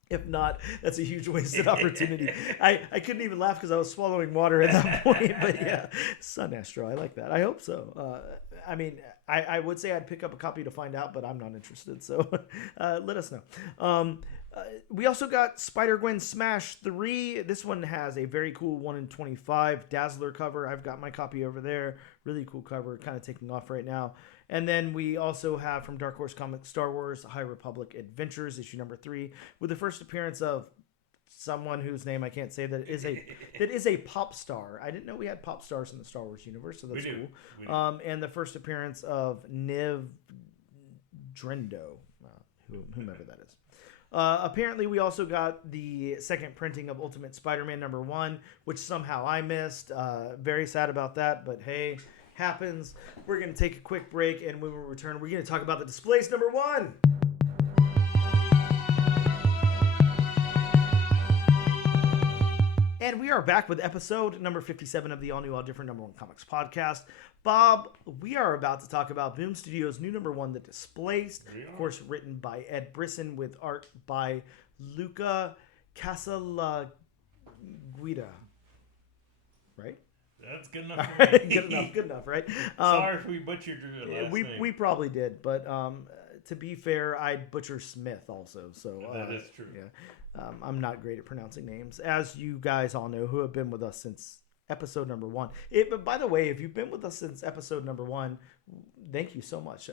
If not, that's a huge wasted opportunity. I couldn't even laugh because I was swallowing water at that point. But yeah, Sinestro, I like that. I hope so. I mean, I would say I'd pick up a copy to find out, but I'm not interested. So let us know. We also got Spider-Gwen Smash 3. This one has a very cool 1 in 25 Dazzler cover. I've got my copy over there. Really cool cover, kind of taking off right now. And then we also have from Dark Horse Comics Star Wars High Republic Adventures, issue number 3, with the first appearance of someone whose name I can't say that is a pop star. I didn't know we had pop stars in the Star Wars universe, so that's cool. And the first appearance of Niv Drendo, whomever that is. Apparently, we also got the second printing of Ultimate Spider-Man number 1, which somehow I missed. Very sad about that, but hey, happens. We're going to take a quick break, and when we return, we're going to talk about the Displaced number 1. And we are back with episode number 57 of the All New, All Different number 1 Comics podcast. Bob, we are about to talk about Boom Studios' new number 1, The Displaced. Of course, written by Ed Brisson with art by Luca Casalanguida. Right? That's good enough for me. Good enough, right? Sorry if we butchered your last name. We probably did, but to be fair, I'd butcher Smith also. So that is true. Yeah, I'm not great at pronouncing names, as you guys all know who have been with us since episode number 1. But by the way, if you've been with us since episode number 1, thank you so much.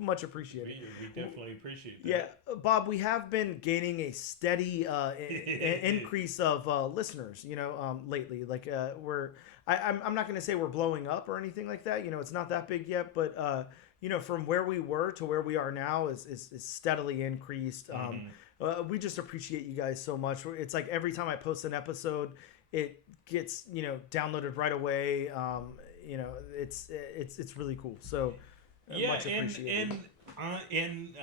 Much appreciated. We definitely appreciate that. Yeah, Bob, we have been gaining a steady increase of listeners. Lately, like I'm not going to say we're blowing up or anything like that. It's not that big yet, but from where we were to where we are now is steadily increased. We just appreciate you guys so much. It's like every time I post an episode, it gets downloaded right away. It's really cool. So much appreciated. And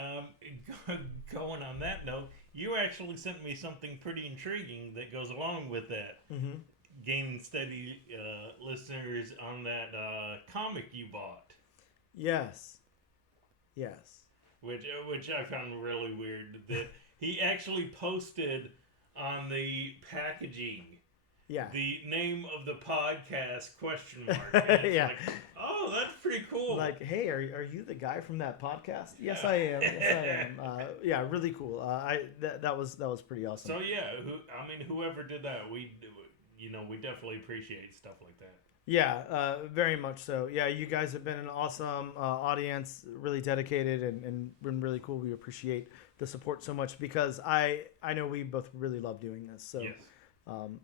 going on that note, you actually sent me something pretty intriguing that goes along with that. Mm-hmm. Gaining steady listeners on that comic you bought. Yes. Which I found really weird that he actually posted on the packaging. Yeah. The name of the podcast ? Yeah. Like, oh, that's pretty cool. Like, hey, are you the guy from that podcast? Yes, I am. Yeah, really cool. That was pretty awesome. So yeah, whoever did that, we definitely appreciate stuff like that. Yeah, very much so. Yeah, you guys have been an awesome audience, really dedicated and been really cool. We appreciate the support so much because I know we both really love doing this. So. Yes.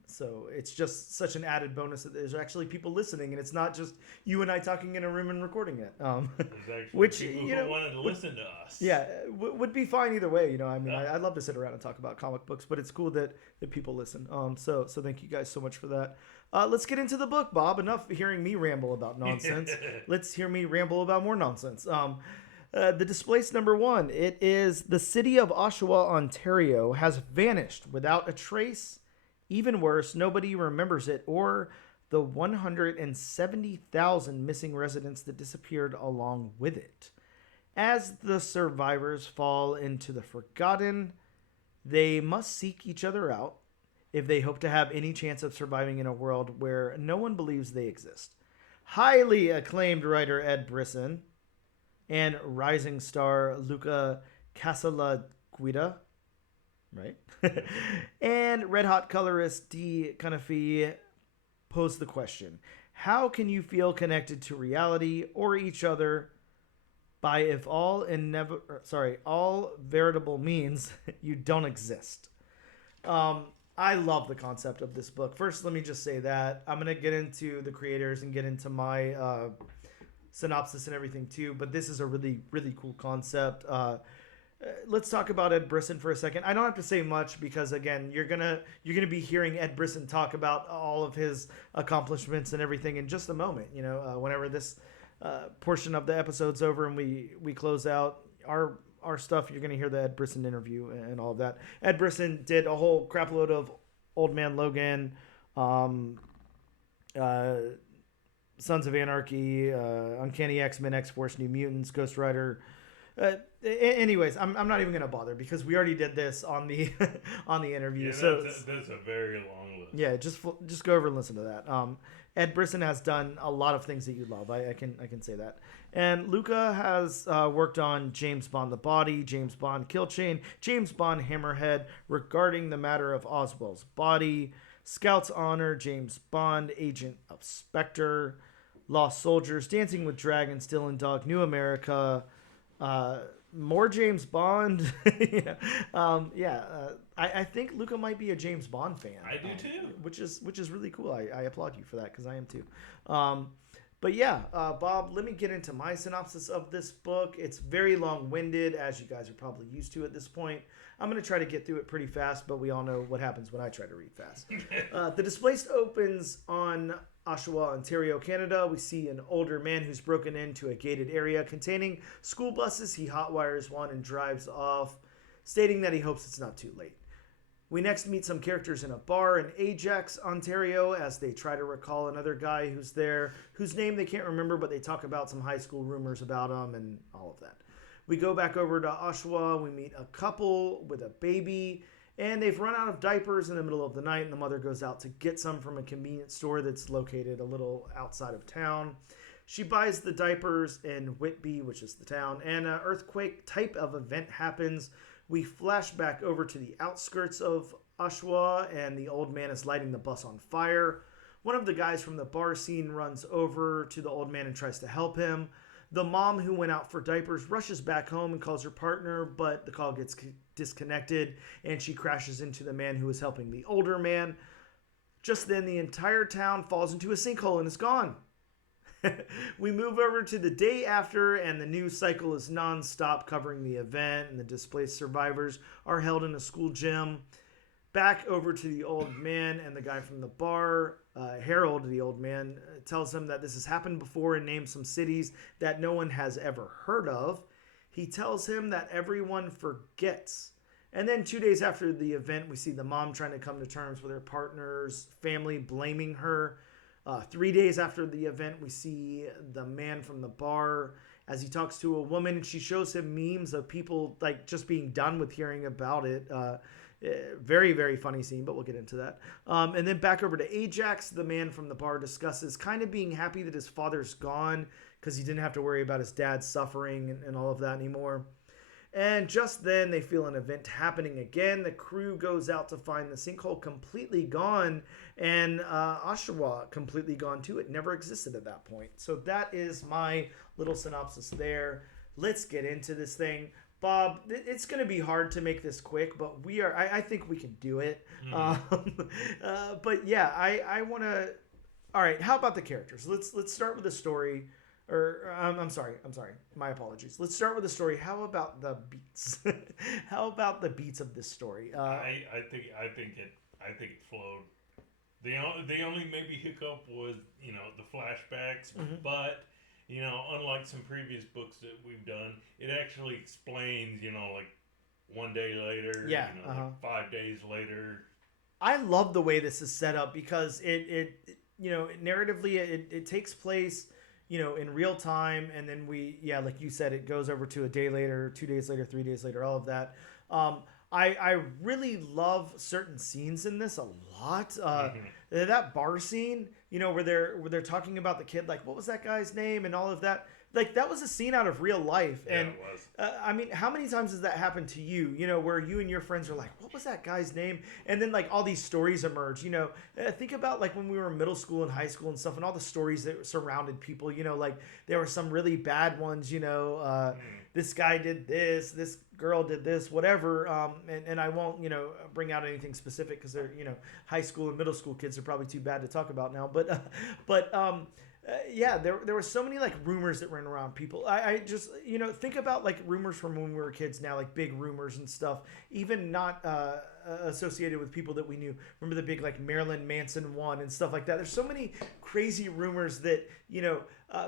So it's just such an added bonus that there's actually people listening, and it's not just you and I talking in a room and recording it. Which people who wanted to listen to us. Yeah, would be fine either way. I'd love to sit around and talk about comic books, but it's cool that people listen. So thank you guys so much for that. Let's get into the book, Bob. Enough hearing me ramble about nonsense. Let's hear me ramble about more nonsense. The Displaced number 1. It is the city of Oshawa, Ontario, has vanished without a trace. Even worse, nobody remembers it or the 170,000 missing residents that disappeared along with it. As the survivors fall into the forgotten, they must seek each other out if they hope to have any chance of surviving in a world where no one believes they exist. Highly acclaimed writer Ed Brisson and rising star Luca Casalanguida, right? And red hot colorist D. Canafi posed the question: how can you feel connected to reality or each other by if all veritable means you don't exist? I love the concept of this book. First, let me just say that I'm going to get into the creators and get into my synopsis and everything too, but this is a really, really cool concept. let's talk about Ed Brisson for a second. I don't have to say much because again, you're gonna be hearing Ed Brisson talk about all of his accomplishments and everything in just a moment. Whenever this portion of the episode's over and we close out our stuff, you're gonna hear the Ed Brisson interview and all of that. Ed Brisson did a whole crapload of Old Man Logan, Sons of Anarchy, Uncanny X-Men, X-Force, New Mutants, Ghost Rider. Anyways, I'm not even gonna bother because we already did this on the on the interview. Yeah, so that's a very long list. yeah, just go over and listen to that. Ed Brisson has done a lot of things that you love. I can say that. And Luca has worked on James Bond: The Body, James Bond: Kill Chain, James Bond: Hammerhead, Regarding the Matter of Oswald's Body, Scout's Honor, James Bond, Agent of Spectre, Lost Soldiers, Dancing with Dragons, Dylan Dog, New America. More James Bond. Yeah. I think Luca might be a James Bond fan. I do too. Which is really cool. I applaud you for that because I am too. But yeah, Bob, let me get into my synopsis of this book. It's very long-winded, as you guys are probably used to at this point. I'm going to try to get through it pretty fast, but we all know what happens when I try to read fast. The Displaced opens on Oshawa, Ontario, Canada. We see an older man who's broken into a gated area containing school buses. He hotwires one and drives off, stating that he hopes it's not too late. We next meet some characters in a bar in Ajax, Ontario, as they try to recall another guy who's there, whose name they can't remember, but they talk about some high school rumors about him and all of that. We go back over to Oshawa. We meet a couple with a baby, and they've run out of diapers in the middle of the night, and the mother goes out to get some from a convenience store that's located a little outside of town. She buys the diapers in Whitby, which is the town, and an earthquake type of event happens. We flash back over to the outskirts of Oshawa, and the old man is lighting the bus on fire. One of the guys from the bar scene runs over to the old man and tries to help him. The mom who went out for diapers rushes back home and calls her partner, but the call gets disconnected, and she crashes into the man who is helping the older man. Just then, the entire town falls into a sinkhole and is gone. We move over to the day after, and the news cycle is non-stop covering the event, and the displaced survivors are held in a school gym. Back over to the old man and the guy from the bar. Harold, the old man, tells him that this has happened before and names some cities that no one has ever heard of. He tells him that everyone forgets. And then 2 days after the event, we see the mom trying to come to terms with her partner's family blaming her. 3 days after the event, we see the man from the bar as he talks to a woman, and she shows him memes of people like just being done with hearing about it. Very, very funny scene, but we'll get into that. And then back over to Ajax, the man from the bar discusses kind of being happy that his father's gone because he didn't have to worry about his dad suffering and all of that anymore. And just then they feel an event happening again. The crew goes out to find the sinkhole completely gone, and Oshawa completely gone too. It never existed at that point. So that is my little synopsis there. Let's get into this thing. Bob, it's going to be hard to make this quick, but I think we can do it. But yeah, I want to. All right, how about the characters? Let's start with the story. I'm sorry. My apologies. Let's start with the story. How about the beats? How about the beats of this story? I think it flowed. The only maybe hiccup was the flashbacks, but unlike some previous books that we've done, it actually explains like 1 day later, like 5 days later. I love the way this is set up because it narratively it takes place in real time, and then like you said, it goes over to a day later, 2 days later, 3 days later, all of that. I really love certain scenes in this a lot. That bar scene, where they're talking about the kid, like what was that guy's name and all of that. Like that was a scene out of real life. Yeah, and it was. I mean, how many times has that happened to you? Where you and your friends are like, what was that guy's name? And then like all these stories emerge. Think about like when we were in middle school and high school and stuff, and all the stories that surrounded people. Like there were some really bad ones. This guy did this girl did this, whatever. And I won't bring out anything specific because they're high school and middle school kids are probably too bad to talk about now. But yeah, there were so many like rumors that ran around people. I just think about like rumors from when we were kids now, like big rumors and stuff, even not associated with people that we knew. Remember the big like Marilyn Manson one and stuff like that. There's so many crazy rumors that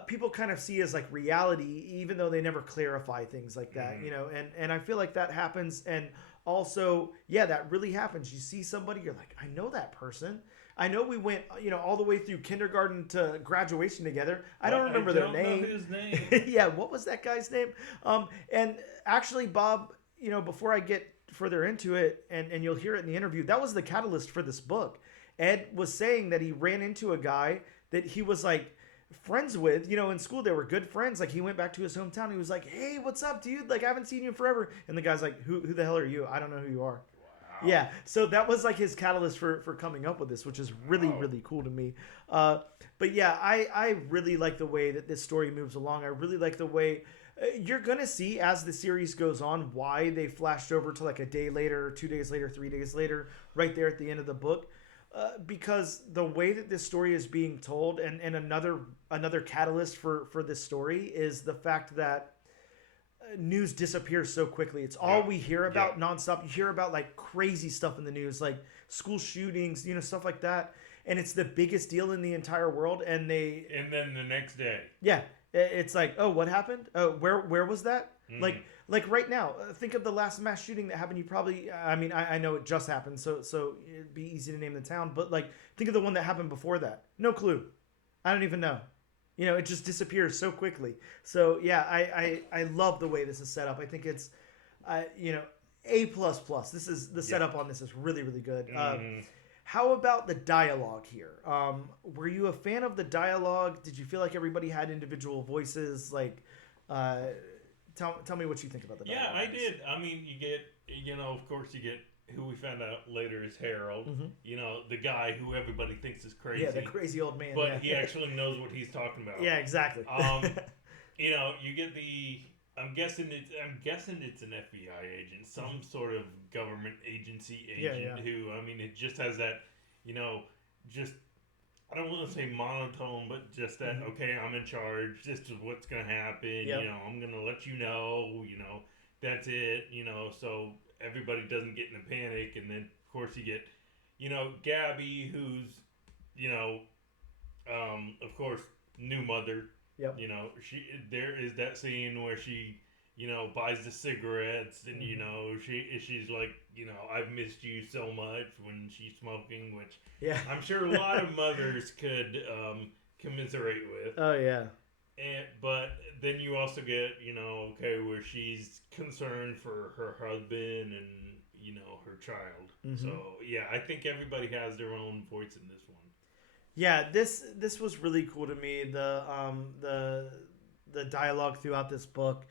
people kind of see as like reality, even though they never clarify things like that. And I feel like that happens. And also, yeah, that really happens. You see somebody, you're like, I know that person. I know we went, all the way through kindergarten to graduation together. I don't remember their name. I don't know his name. Yeah, what was that guy's name? And actually, Bob, before I get further into it, and you'll hear it in the interview, that was the catalyst for this book. Ed was saying that he ran into a guy that he was like friends with, in school. They were good friends. Like he went back to his hometown. He was like, "Hey, what's up, dude? Like I haven't seen you in forever." And the guy's like, "Who the hell are you? I don't know who you are." Yeah, so that was like his catalyst for coming up with this, which is really, really cool to me. But yeah, I really like the way that this story moves along. I really like the way you're going to see as the series goes on why they flashed over to like a day later, 2 days later, 3 days later, right there at the end of the book. Because the way that this story is being told, and another catalyst for this story is the fact that news disappears so quickly. It's all we hear about nonstop. You hear about like crazy stuff in the news, like school shootings, stuff like that. And it's the biggest deal in the entire world. And then the next day. Yeah. It's like, oh, what happened? Oh, where was that? Mm. Like right now, think of the last mass shooting that happened. You probably, I know it just happened. So it'd be easy to name the town, but like, think of the one that happened before that. No clue. I don't even know. It just disappears so quickly. So yeah, I love the way this is set up. I think it's, A++. This is the setup on this is really, really good. How about the dialogue here? Were you a fan of the dialogue? Did you feel like everybody had individual voices? Like, tell me what you think about the dialogue. Yeah, I did. I mean, you get, of course, you get who we found out later is Harold. Mm-hmm. The guy who everybody thinks is crazy. Yeah, the crazy old man. But he actually knows what he's talking about. Yeah, exactly. You get the. I'm guessing it's an FBI agent, some sort of government agency agent who, it just has that, just, I don't want to say monotone, but just that, okay, I'm in charge, this is what's going to happen, I'm going to let you know, that's it, so everybody doesn't get in a panic. And then, of course, you get, Gabby, who's, of course, new mother. Yep. There is that scene where she, buys the cigarettes and, she's like, I've missed you so much when she's smoking, which I'm sure a lot of mothers could commiserate with. Oh, yeah. But then you also get, where she's concerned for her husband and, her child. Mm-hmm. So, yeah, I think everybody has their own voice in this one. Yeah, this was really cool to me. The dialogue throughout this book,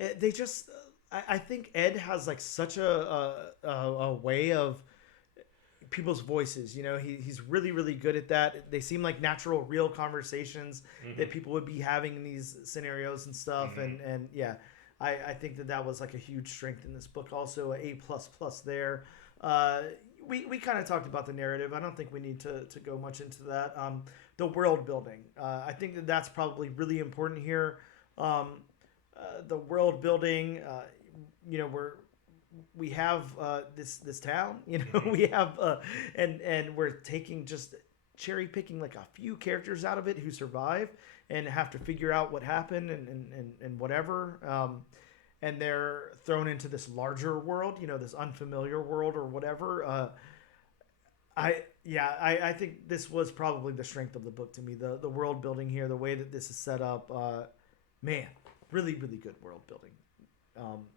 I think Ed has like such a way of people's voices. He's really, really good at that. They seem like natural, real conversations that people would be having in these scenarios and stuff. And yeah, I think that was like a huge strength in this book. Also, A++ there. We kind of talked about the narrative. I don't think we need to go much into that. The world building. I think that's probably really important here. The world building, we have this town, we have, and we're taking just cherry picking like a few characters out of it who survive and have to figure out what happened and whatever. And they're thrown into this larger world, this unfamiliar world or whatever. I think this was probably the strength of the book to me. The world building here, the way that this is set up, man, really, really good world building.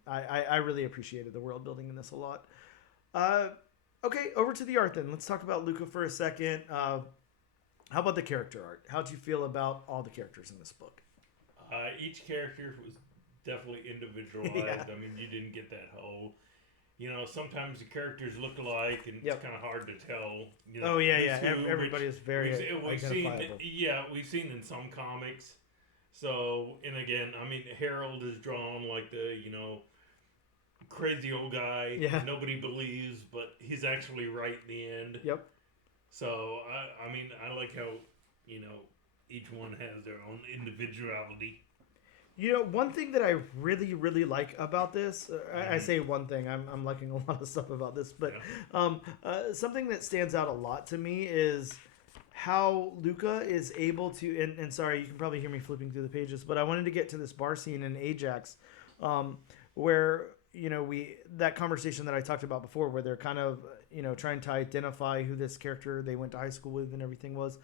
I really appreciated the world building in this a lot. Okay, over to the art then. Let's talk about Luca for a second. How about the character art? How'd you feel about all the characters in this book? Each character was definitely individualized. Yeah. You didn't get that whole, sometimes the characters look alike and it's kind of hard to tell. Oh yeah. Everybody is very identifiable. We've seen in some comics. So, and again, Harold is drawn like the, crazy old guy. Yeah. Nobody believes, but he's actually right in the end. Yep. So, I like how, each one has their own individuality. You know, one thing that I really, really like about this, I say one thing, I'm liking a lot of stuff about this, but something that stands out a lot to me is how Luca is able to, and sorry, you can probably hear me flipping through the pages, but I wanted to get to this bar scene in Ajax, where, you know, that conversation that I talked about before, where they're kind of, you know, trying to identify who this character they went to high school with and everything was.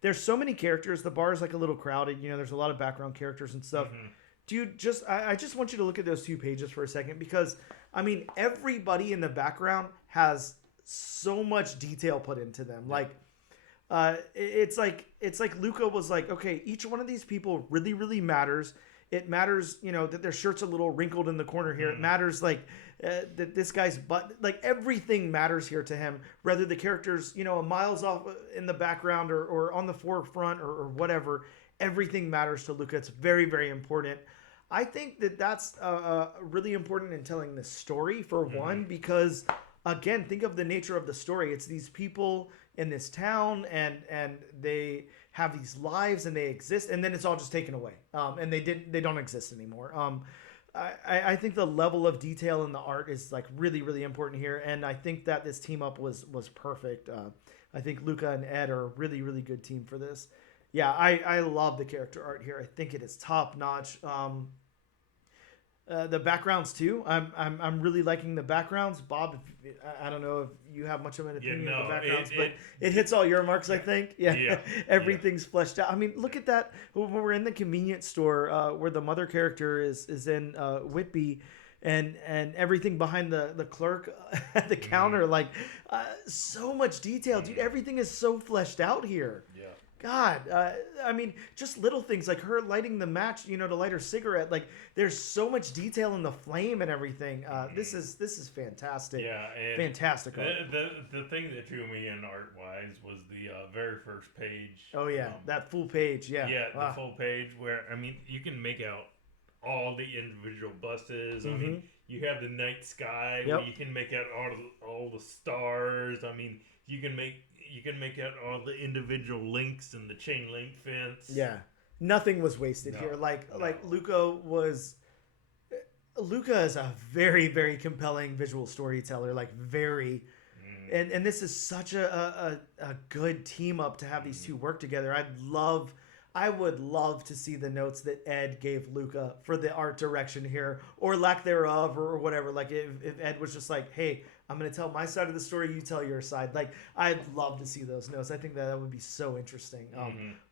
There's so many characters. The bar is like a little crowded. You know, there's a lot of background characters and stuff. Dude, I just want you to look at those 2 pages for a second, because, I mean, everybody in the background has so much detail put into them. Like, it's like Luca was like, okay, each one of these people really, really matters. It matters, you know, that their shirt's a little wrinkled in the corner here. It matters, like, that this guy's butt, like, everything matters here to him. Whether the character's, you know, miles off in the background or on the forefront or whatever, everything matters to Luca. It's very, very important. I think that that's really important in telling this story, for one, because, again, think of the nature of the story. It's these people in this town, and they have these lives and they exist, and then it's all just taken away, and they don't exist anymore. I think the level of detail in the art is like really, really important here, and I think that this team up was perfect. I think Luca and Ed are a really, really good team for this. Yeah, I love the character art here. I think it is top notch. The backgrounds too. I'm really liking the backgrounds. Bob, I don't know if you have much of an opinion of the backgrounds, but it hits all your marks, I think. Yeah. Everything's fleshed out. I mean, look at that. When we're in the convenience store, where the mother character is in Whitby, and everything behind the clerk at the counter, like so much detail, dude. Everything is so fleshed out here. Yeah. God, I mean, just little things like her lighting the match, you know, to light her cigarette. Like, there's so much detail in the flame and everything. This is fantastic. Yeah, and fantastic art. The thing that drew me in art wise was the very first page. Oh yeah, that full page. Yeah. Yeah, the full page where, I mean, you can make out all the individual buses. I mean, you have the night sky where you can make out all the stars. I mean, you can make out all the individual links and the chain link fence. Yeah, nothing was wasted here. Like Luca is a very, very compelling visual storyteller. Like very, and this is such a good team up to have these two work together. I would love to see the notes that Ed gave Luca for the art direction here, or lack thereof, or whatever. Like if Ed was just like, hey, I'm going to tell my side of the story, you tell your side. Like, I'd love to see those notes. I think that would be so interesting.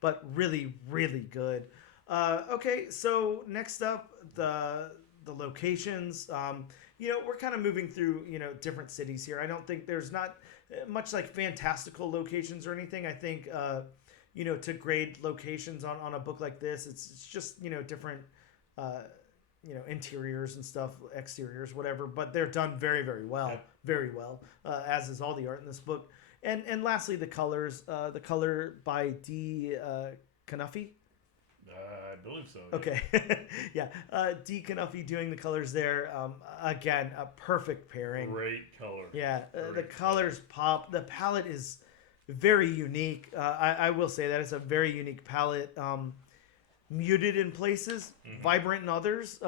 But really, really good. Okay, so next up, the locations. You know, we're kind of moving through, you know, different cities here. I don't think there's not much like fantastical locations or anything. I think, you know, to grade locations on a book like this, it's just, you know, different you know, interiors and stuff, exteriors, whatever, but they're done very, very well, as is all the art in this book. And lastly, the colors, the color by D. Canuffy. I believe so. Okay. Yeah. D. Canuffy doing the colors there. Again, a perfect pairing. Great color. Yeah. The colors pop. The palette is very unique. I will say that it's a very unique palette. Muted in places, vibrant in others.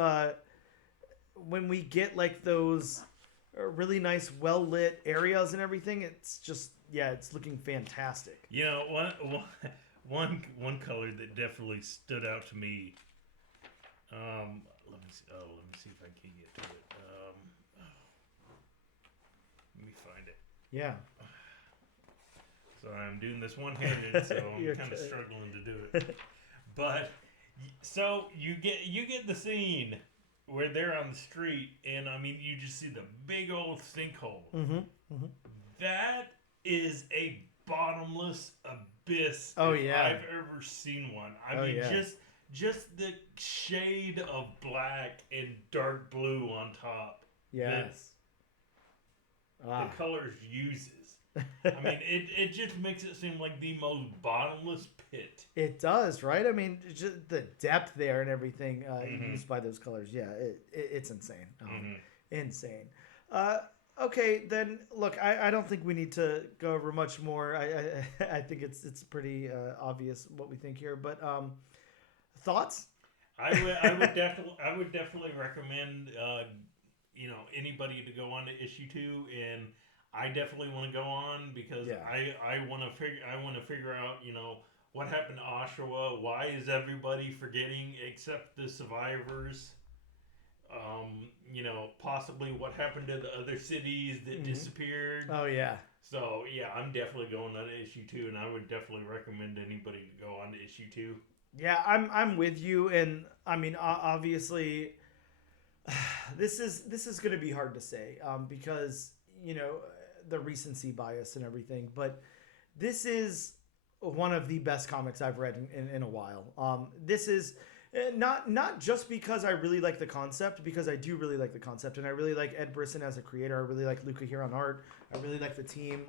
When we get like those really nice, well lit areas and everything, it's just it's looking fantastic. You know, one color that definitely stood out to me. Let me see. Oh, let me see if I can get to it. Let me find it. Yeah. So I'm doing this one-handed, so I'm kind of struggling to do it. But so you get the scene where they're on the street, and I mean, you just see the big old sinkhole. That is a bottomless abyss. If I've ever seen one. I mean, just the shade of black and dark blue on top. Yes. The colors uses. I mean, it just makes it seem like the most bottomless pit. It does, right? I mean, just the depth there and everything used by those colors. Yeah, it's insane. Insane. Okay, then look, I don't think we need to go over much more. I think it's pretty obvious what we think here. But thoughts? I would definitely recommend anybody to go on to issue 2, and I definitely want to go on because Yeah. I want to figure out what happened to Oshawa. Why is everybody forgetting except the survivors? Possibly what happened to the other cities that disappeared. Oh yeah. So yeah, I'm definitely going on to issue 2, and I would definitely recommend anybody to go on to issue 2. Yeah, I'm with you, and I mean, obviously, this is going to be hard to say because the recency bias and everything, but this is one of the best comics I've read in a while. This is not just because I really like the concept, because I do really like the concept, and I really like Ed Brisson as a creator. I really like Luca here on art. I really like the team.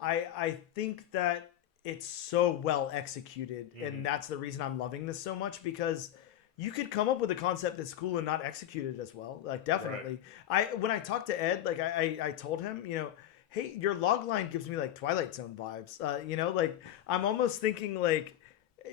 I think that it's so well executed, and that's the reason I'm loving this so much, because you could come up with a concept that's cool and not execute it as well. Like definitely. Right. When I talked to Ed, like I told him, hey, your log line gives me like Twilight Zone vibes. Like I'm almost thinking like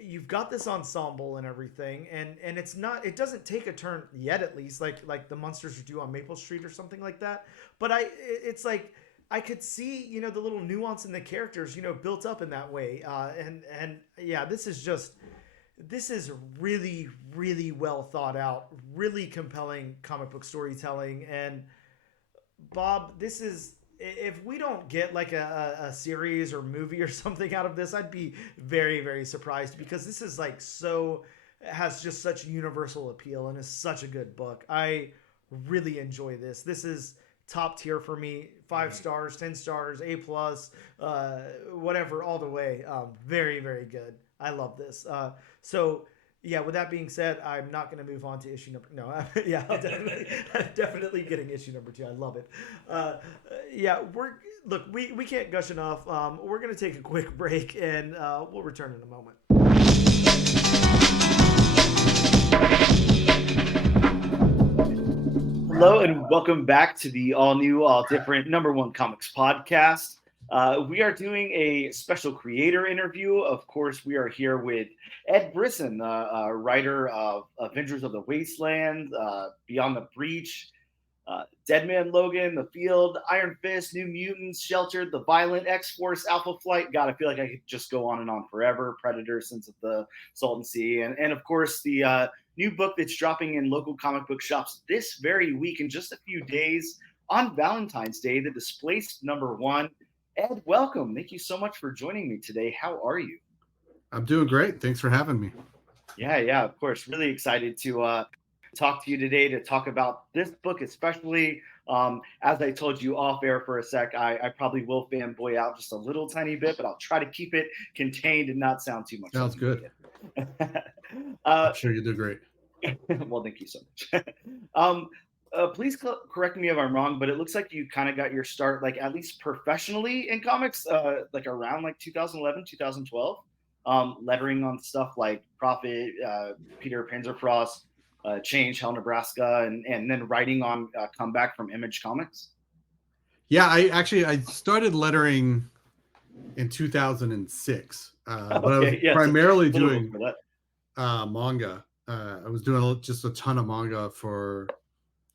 you've got this ensemble and everything, and it doesn't take a turn yet, at least like the monsters do on Maple Street or something like that. But it's like I could see the little nuance in the characters built up in that way. And yeah, this is really, really well thought out, really compelling comic book storytelling. And Bob, this is, if we don't get like a series or movie or something out of this, I'd be very, very surprised, because this is like has just such universal appeal and is such a good book. I really enjoy this. This is top tier for me. 5 stars, 10 stars, A plus, whatever, all the way. Very, very good. I love this. So yeah, with that being said, I'm not going to move on to issue number. No, yeah, I'm definitely getting issue number 2. I love it. Yeah, we can't gush enough. We're going to take a quick break, and we'll return in a moment. Hello, and welcome back to the all-new, all-different #1 Comics podcast. We are doing a special creator interview. Of course, we are here with Ed Brisson, writer of Avengers of the Wasteland, Beyond the Breach, Dead Man Logan, The Field, Iron Fist, New Mutants, Sheltered, The Violent, X-Force, Alpha Flight. God, I feel like I could just go on and on forever. Predator, Sins of the Salton Sea, and of course the new book that's dropping in local comic book shops this very week in just a few days on Valentine's Day, The Displaced #1. Ed, welcome. Thank you so much for joining me today. How are you? I'm doing great. Thanks for having me. Yeah, of course. Really excited to talk to you today, to talk about this book especially. As I told you off air for a sec, I probably will fanboy out just a little tiny bit, but I'll try to keep it contained and not sound too much. Sounds good. I'm sure you do great. Well, thank you so much. Please correct me if I'm wrong, but it looks like you kind of got your start, like at least professionally in comics, like around like 2011, 2012, lettering on stuff like Prophet, Peter Panzerfrost, Change, Hell, Nebraska, and then writing on Comeback from Image Comics. Yeah, I started lettering in 2006, but I was primarily doing manga. I was doing just a ton of manga for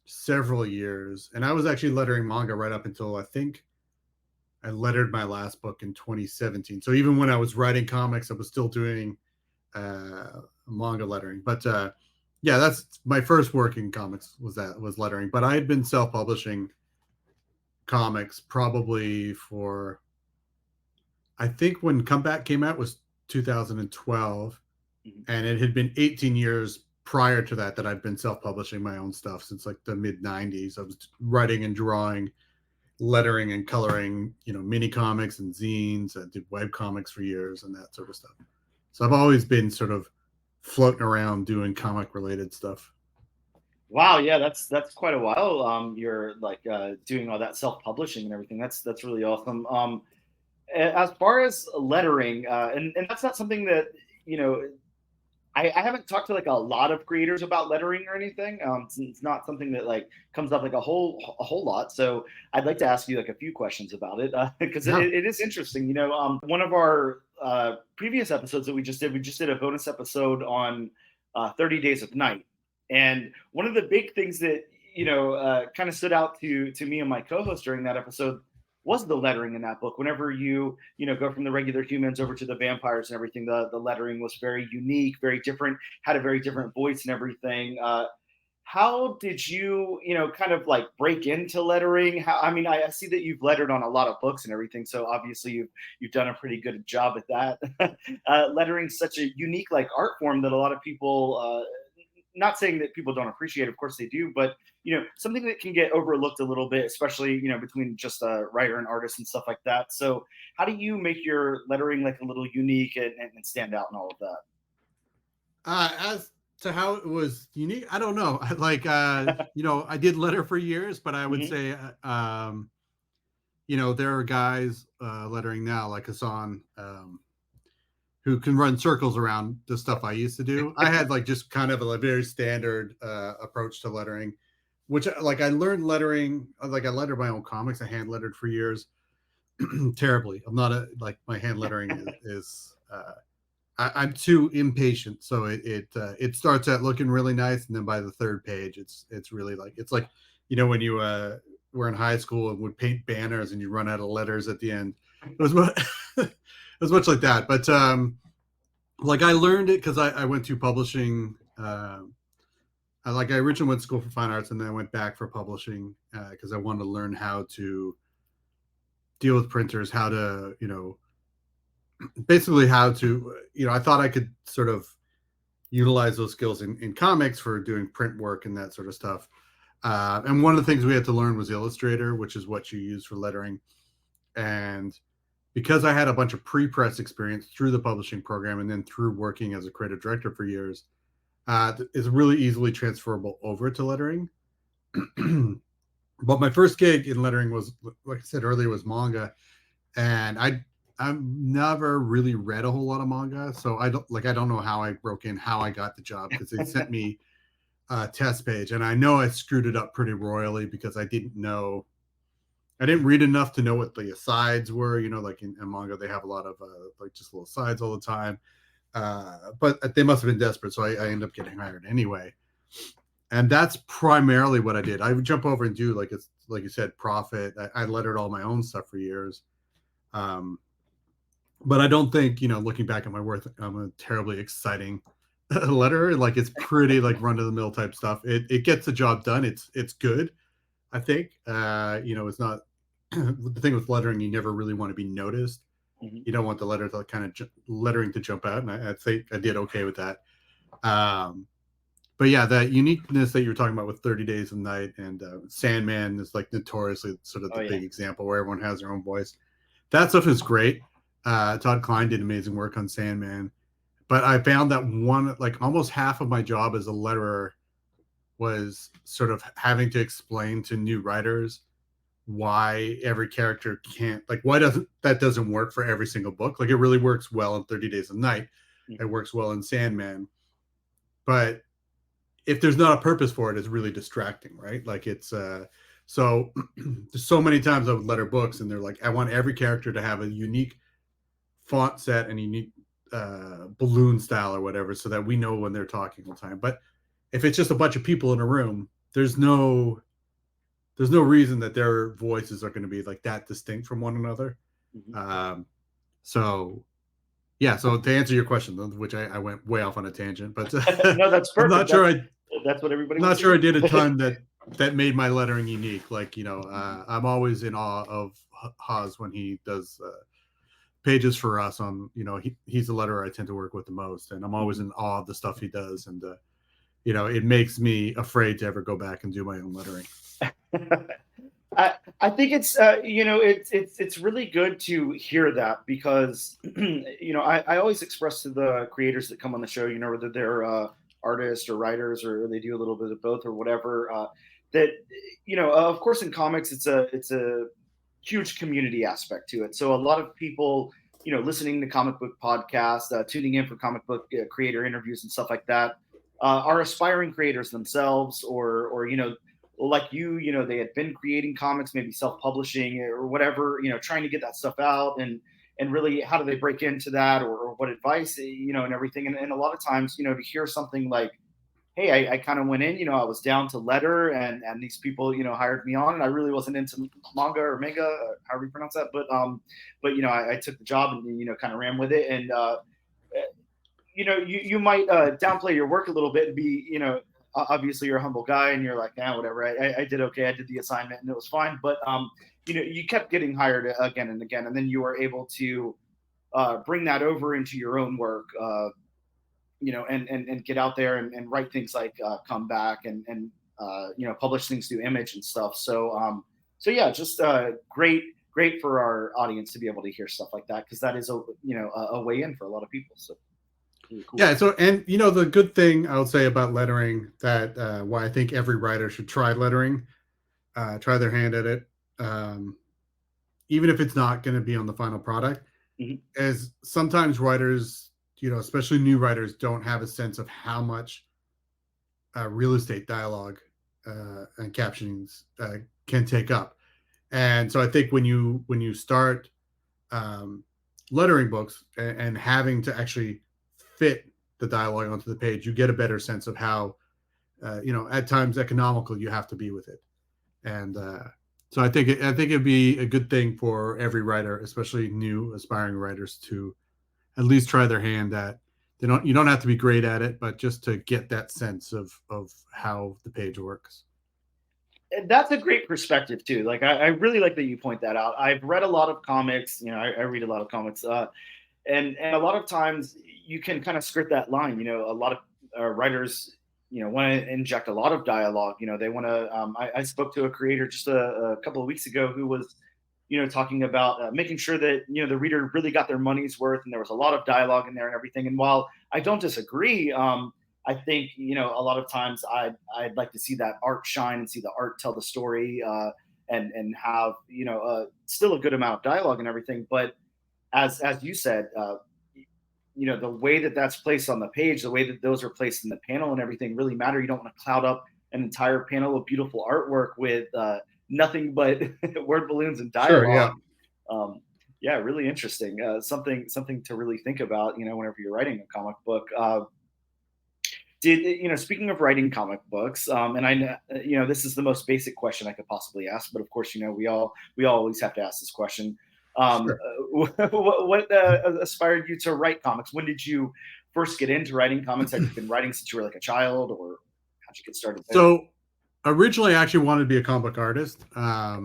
several years, and I was actually lettering manga right up until I think I lettered my last book in 2017. So even when I was writing comics, I was still doing manga lettering. But yeah, that's my first work in comics was lettering. But I had been self-publishing comics probably for, I think when Comeback came out was 2012, and it had been 18 years prior to that I've been self-publishing my own stuff since like the mid 90s. I was writing and drawing, lettering and coloring, mini comics and zines. I did web comics for years and that sort of stuff. So I've always been sort of floating around doing comic related stuff. Wow, yeah, that's quite a while. You're like doing all that self-publishing and everything. That's really awesome. As far as lettering, and that's not something that I haven't talked to like a lot of creators about lettering or anything. It's not something that like comes up like a whole lot. So I'd like to ask you like a few questions about it because it is interesting. You know, one of our previous episodes that we just did a bonus episode on 30 Days of Night, and one of the big things that kind of stood out to me and my co-host during that episode was the lettering in that book. Whenever you go from the regular humans over to the vampires and everything, the lettering was very unique, very different, had a very different voice and everything. How did you kind of like break into lettering? I see that you've lettered on a lot of books and everything, so obviously you've done a pretty good job at that. Lettering such a unique like art form that a lot of people not saying that people don't appreciate it, of course they do, but something that can get overlooked a little bit, especially between just a writer and artist and stuff like that. So how do you make your lettering like a little unique and stand out and all of that? As to how it was unique, I don't know. Like I did letter for years, but I would say there are guys lettering now like Hassan who can run circles around the stuff I used to do. I had like just kind of a very standard approach to lettering, which like I learned lettering, like I lettered my own comics. I hand lettered for years terribly. I'm not like my hand lettering is I'm too impatient. So it starts out looking really nice. And then by the third page, it's really like, it's like, when you were in high school and would paint banners and you run out of letters at the end. It was what it was much like that, but like I learned it because I went to publishing. I originally went to school for fine arts, and then I went back for publishing because I wanted to learn how to deal with printers, how to basically how to I thought I could sort of utilize those skills in comics for doing print work and that sort of stuff. And one of the things we had to learn was Illustrator, which is what you use for lettering, and because I had a bunch of pre-press experience through the publishing program and then through working as a creative director for years, it's really easily transferable over to lettering. But my first gig in lettering was, like I said earlier, was manga. And I've never really read a whole lot of manga. So I don't know how I broke in, how I got the job, because they sent me a test page. And I know I screwed it up pretty royally because I didn't read enough to know what the asides were. Like in manga, they have a lot of like just little asides all the time. But they must have been desperate. So I ended up getting hired anyway. And that's primarily what I did. I would jump over and do, like you said, Profit. I lettered all my own stuff for years. But I don't think, looking back at my work, I'm a terribly exciting letterer. Like it's pretty like run of the mill type stuff. It gets the job done. It's good. I think, it's not the thing with lettering. You never really want to be noticed. Mm-hmm. You don't want the letter to kind of lettering to jump out. And I think I did okay with that. But yeah, that uniqueness that you were talking about with 30 Days of Night and Sandman is like notoriously sort of the big example where everyone has their own voice. That stuff is great. Todd Klein did amazing work on Sandman. But I found that almost half of my job as a letterer was sort of having to explain to new writers why every character why doesn't work for every single book. Like it really works well in 30 Days of Night. It works well in Sandman. But if there's not a purpose for it, it's really distracting, right? Like it's so there's so many times I would letter books and they're like, I want every character to have a unique font set and unique balloon style or whatever, so that we know when they're talking all the time. But if it's just a bunch of people in a room, there's no reason that their voices are going to be like that distinct from one another. Mm-hmm. So to answer your question, which I went way off on a tangent, but no, that's perfect. I'm not sure that's what everybody. I'm not sure I did a ton that made my lettering unique. Like I'm always in awe of Haas when he does pages for us on. He's the letterer I tend to work with the most, and I'm always in awe of the stuff he does, and it makes me afraid to ever go back and do my own lettering. I think it's really good to hear that because I always express to the creators that come on the show, whether they're artists or writers or they do a little bit of both or whatever, that of course in comics it's a huge community aspect to it. So a lot of people listening to comic book podcasts, tuning in for comic book creator interviews and stuff like that, are aspiring creators themselves, or like they had been creating comics, maybe self-publishing or whatever, trying to get that stuff out, and really how do they break into that, or what advice, and everything. And a lot of times, to hear something like, hey, I kind of went in, I was down to letter, and these people, hired me on, and I really wasn't into manga or manga, however you pronounce that. But I took the job and, kind of ran with it. And, you might downplay your work a little bit and be, obviously you're a humble guy and you're like, whatever, I did okay. I did the assignment and it was fine. But, you kept getting hired again and again, and then you were able to bring that over into your own work, and get out there and write things like Come Back and publish things through Image and stuff. So yeah, just great for our audience to be able to hear stuff like that, because that is a way in for a lot of people. So really cool. Yeah. So, and the good thing I would say about lettering, that why I think every writer should try lettering, try their hand at it, even if it's not going to be on the final product, is sometimes writers, especially new writers, don't have a sense of how much real estate dialogue and captionings can take up. And so I think when you start lettering books and having to actually fit the dialogue onto the page, you get a better sense of how, at times economical you have to be with it. And so I think it'd be a good thing for every writer, especially new aspiring writers, to at least try their hand at. You don't have to be great at it, but just to get that sense of how the page works. That's a great perspective too. Like I really like that you point that out. I've read a lot of comics. I read a lot of comics, and a lot of times you can kind of skirt that line. A lot of writers, want to inject a lot of dialogue. They want to. I spoke to a creator just a couple of weeks ago who was, talking about making sure that, the reader really got their money's worth, and there was a lot of dialogue in there and everything. And while I don't disagree, I think, a lot of times I'd like to see that art shine and see the art tell the story, and have, still a good amount of dialogue and everything. But as you said, the way that that's placed on the page, the way that those are placed in the panel and everything really matter. You don't want to cloud up an entire panel of beautiful artwork with nothing but word balloons and dialogue. Sure, yeah. Really interesting. Something to really think about, whenever you're writing a comic book. Speaking of writing comic books, and I know, this is the most basic question I could possibly ask, but of course, we always have to ask this question. Sure. What inspired you to write comics? When did you first get into writing comics? Have you been writing since you were like a child, or how'd you get started there? So originally I actually wanted to be a comic book artist. I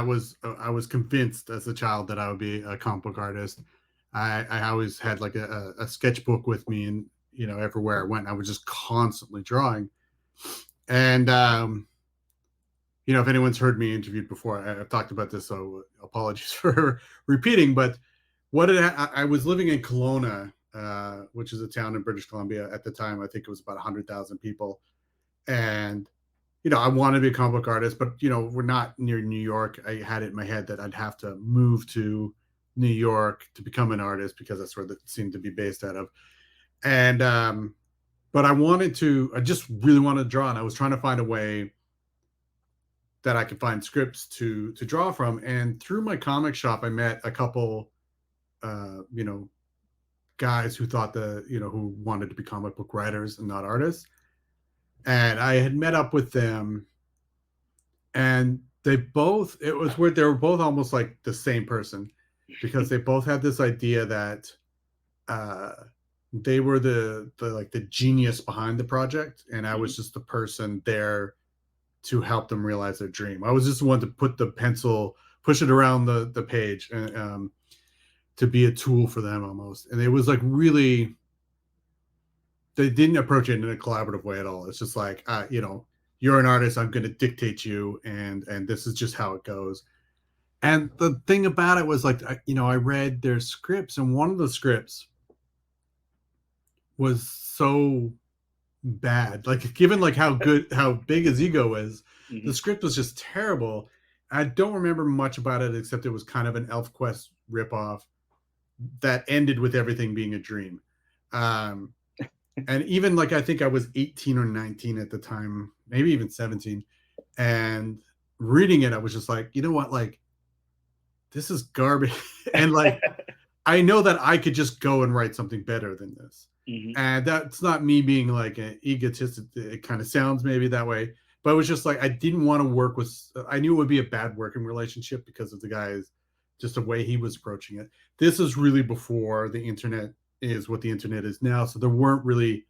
was convinced as a child that I would be a comic book artist. I always had like a sketchbook with me, and everywhere I went, I was just constantly drawing. And if anyone's heard me interviewed before, I've talked about this, so apologies for repeating. But I was living in Kelowna, which is a town in British Columbia at the time. I think it was about 100,000 people. And, I wanted to be a comic book artist, but, we're not near New York. I had it in my head that I'd have to move to New York to become an artist, because that's where that seemed to be based out of. And, but I just really wanted to draw, and I was trying to find a way that I could find scripts to draw from. And through my comic shop, I met a couple, guys who thought who wanted to be comic book writers and not artists. And I had met up with them, and it was weird. They were both almost like the same person, because they both had this idea that, they were the genius behind the project, and I was just the person there to help them realize their dream. I was just the one to put the pencil, push it around the page, and to be a tool for them almost. And it was like really, they didn't approach it in a collaborative way at all. It's just like, you're an artist, I'm going to dictate you, and this is just how it goes. And the thing about it was like, I read their scripts, and one of the scripts was so bad, like given like how big his ego is, the script was just terrible. I don't remember much about it, except it was kind of an ElfQuest ripoff, that ended with everything being a dream. And even like, I think I was 18 or 19 at the time, maybe even 17. And reading it, I was just like, you know what? Like, this is garbage. And like, I know that I could just go and write something better than this. Mm-hmm. And that's not me being like an egotist. It kind of sounds maybe that way, but it was just like, I didn't want to work with, I knew it would be a bad working relationship because of the guy's, just the way he was approaching it. This is really before the internet is what the internet is now. So there weren't really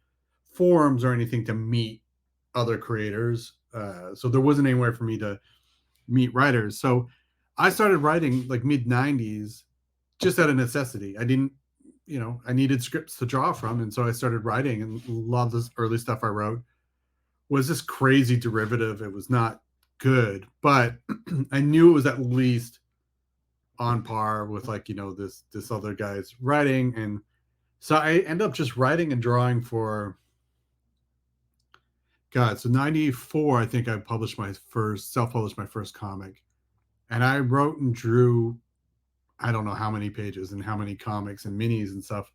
forums or anything to meet other creators. So there wasn't anywhere for me to meet writers. So I started writing like mid 90s just out of necessity. I didn't, I needed scripts to draw from. And so I started writing, and a lot of this early stuff I wrote was this crazy derivative. It was not good, but I knew it was at least on par with like, this other guy's writing. And so I end up just writing and drawing for so 94, I think I self-published my first comic. And I wrote and drew, I don't know how many pages and how many comics and minis and stuff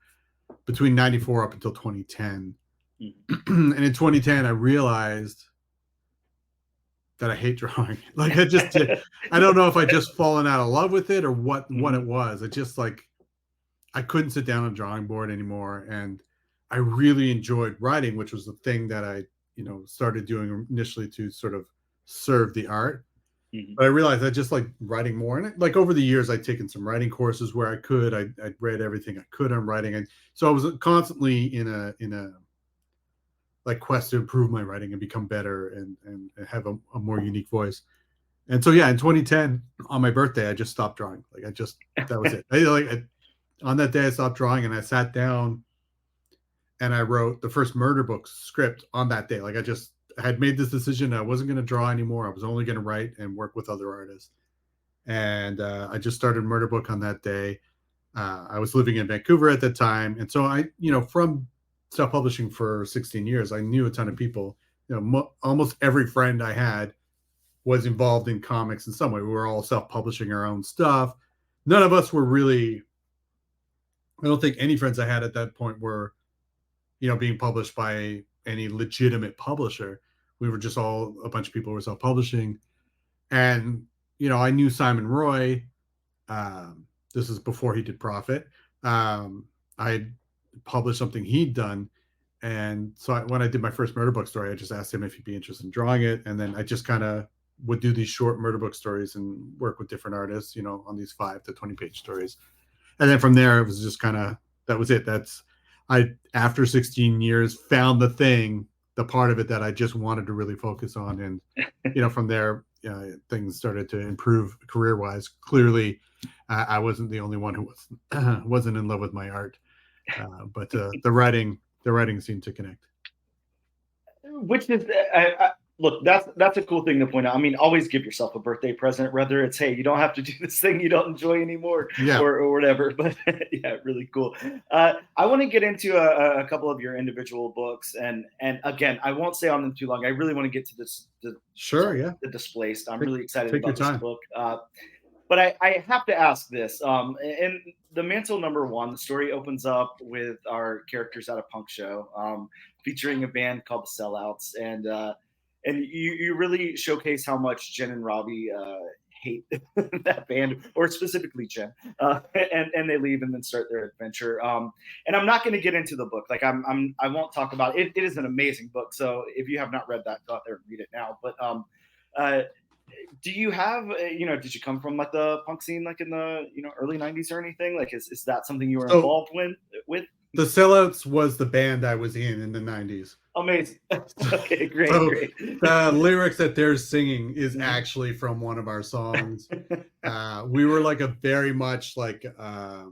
between 94 up until 2010. Mm-hmm. And in 2010, I realized that I hate drawing. Like I don't know if I just fallen out of love with it or what it was. It just like, I couldn't sit down on a drawing board anymore. And I really enjoyed writing, which was the thing that I, started doing initially to sort of serve the art. Mm-hmm. But I realized I just like writing more. And like over the years, I'd taken some writing courses where I could. I'd read everything I could on writing, and so I was constantly in a like quest to improve my writing and become better and have a more unique voice. And so in 2010 on my birthday, I just stopped drawing. Like that was it. On that day, I stopped drawing, and I sat down and I wrote the first Murder Book script on that day. Like I had made this decision. I wasn't going to draw anymore. I was only going to write and work with other artists. And I just started Murder Book on that day. I was living in Vancouver at the time. And so I, from self-publishing for 16 years, I knew a ton of people. Almost every friend I had was involved in comics in some way. We were all self-publishing our own stuff. None of us were really, I don't think any friends I had at that point were, being published by any legitimate publisher. We were just all a bunch of people who were self-publishing. And, I knew Simon Roy. This is before he did Profit. I had published something he'd done. And so when I did my first Murder Book story, I just asked him if he'd be interested in drawing it. And then I just kind of would do these short Murder Book stories and work with different artists, on these 5 to 20 page stories. And then from there, it was just that was it. After 16 years, found the part of it that I just wanted to really focus on. And, from there, things started to improve career-wise. Clearly, I wasn't the only one who wasn't in love with my art. But the writing seemed to connect. Which is, look, that's a cool thing to point out. I mean, always give yourself a birthday present, whether it's, hey, you don't have to do this thing you don't enjoy anymore, or whatever. But really cool. I want to get into a couple of your individual books, and again, I won't stay on them too long. I really want to get to the Displaced. I'm really excited about this book. But I have to ask this. In the Mantle #1, the story opens up with our characters at a punk show, featuring a band called the Sellouts, and you really showcase how much Jen and Robbie hate that band, or specifically Jen, and they leave and then start their adventure. And I'm not going to get into the book. Like I won't talk about it. It is an amazing book. So if you have not read that, go out there and read it now. But do you have, did you come from like the punk scene, like in the, early 90s or anything? Like, is that something you were involved with? The Sellouts was the band I was in the 90s. Amazing. Okay, great, great. The lyrics that they're singing is actually from one of our songs. We were like a very much like, I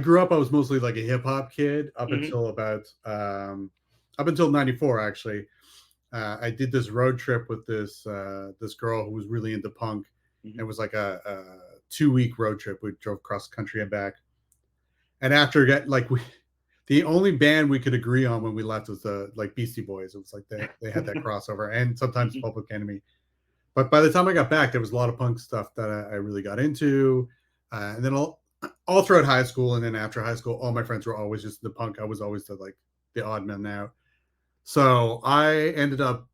grew up, I was mostly like a hip hop kid up until about, up until 94, actually. I did this road trip with this girl who was really into punk. It was like a 2-week road trip. We drove cross country and back. And after the only band we could agree on when we left was the Beastie Boys. It was like they had that crossover, and sometimes Public Enemy. But by the time I got back, there was a lot of punk stuff that I really got into. And then all throughout high school and then after high school, all my friends were always just the punk. I was always the odd man out. So I ended up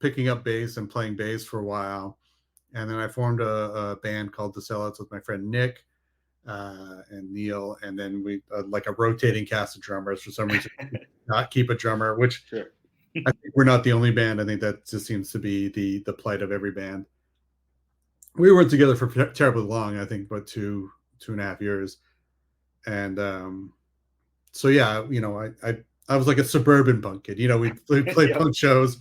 picking up bass and playing bass for a while. And then I formed a band called The Sellouts with my friend Nick and Neil. And then we like a rotating cast of drummers. For some reason, not keep a drummer, which Sure. I think we're not the only band. I think that just seems to be the plight of every band. We weren't together for terribly long. I think about 2.5 years. And so yeah, you know, I was like a suburban punk kid. You know, we played punk shows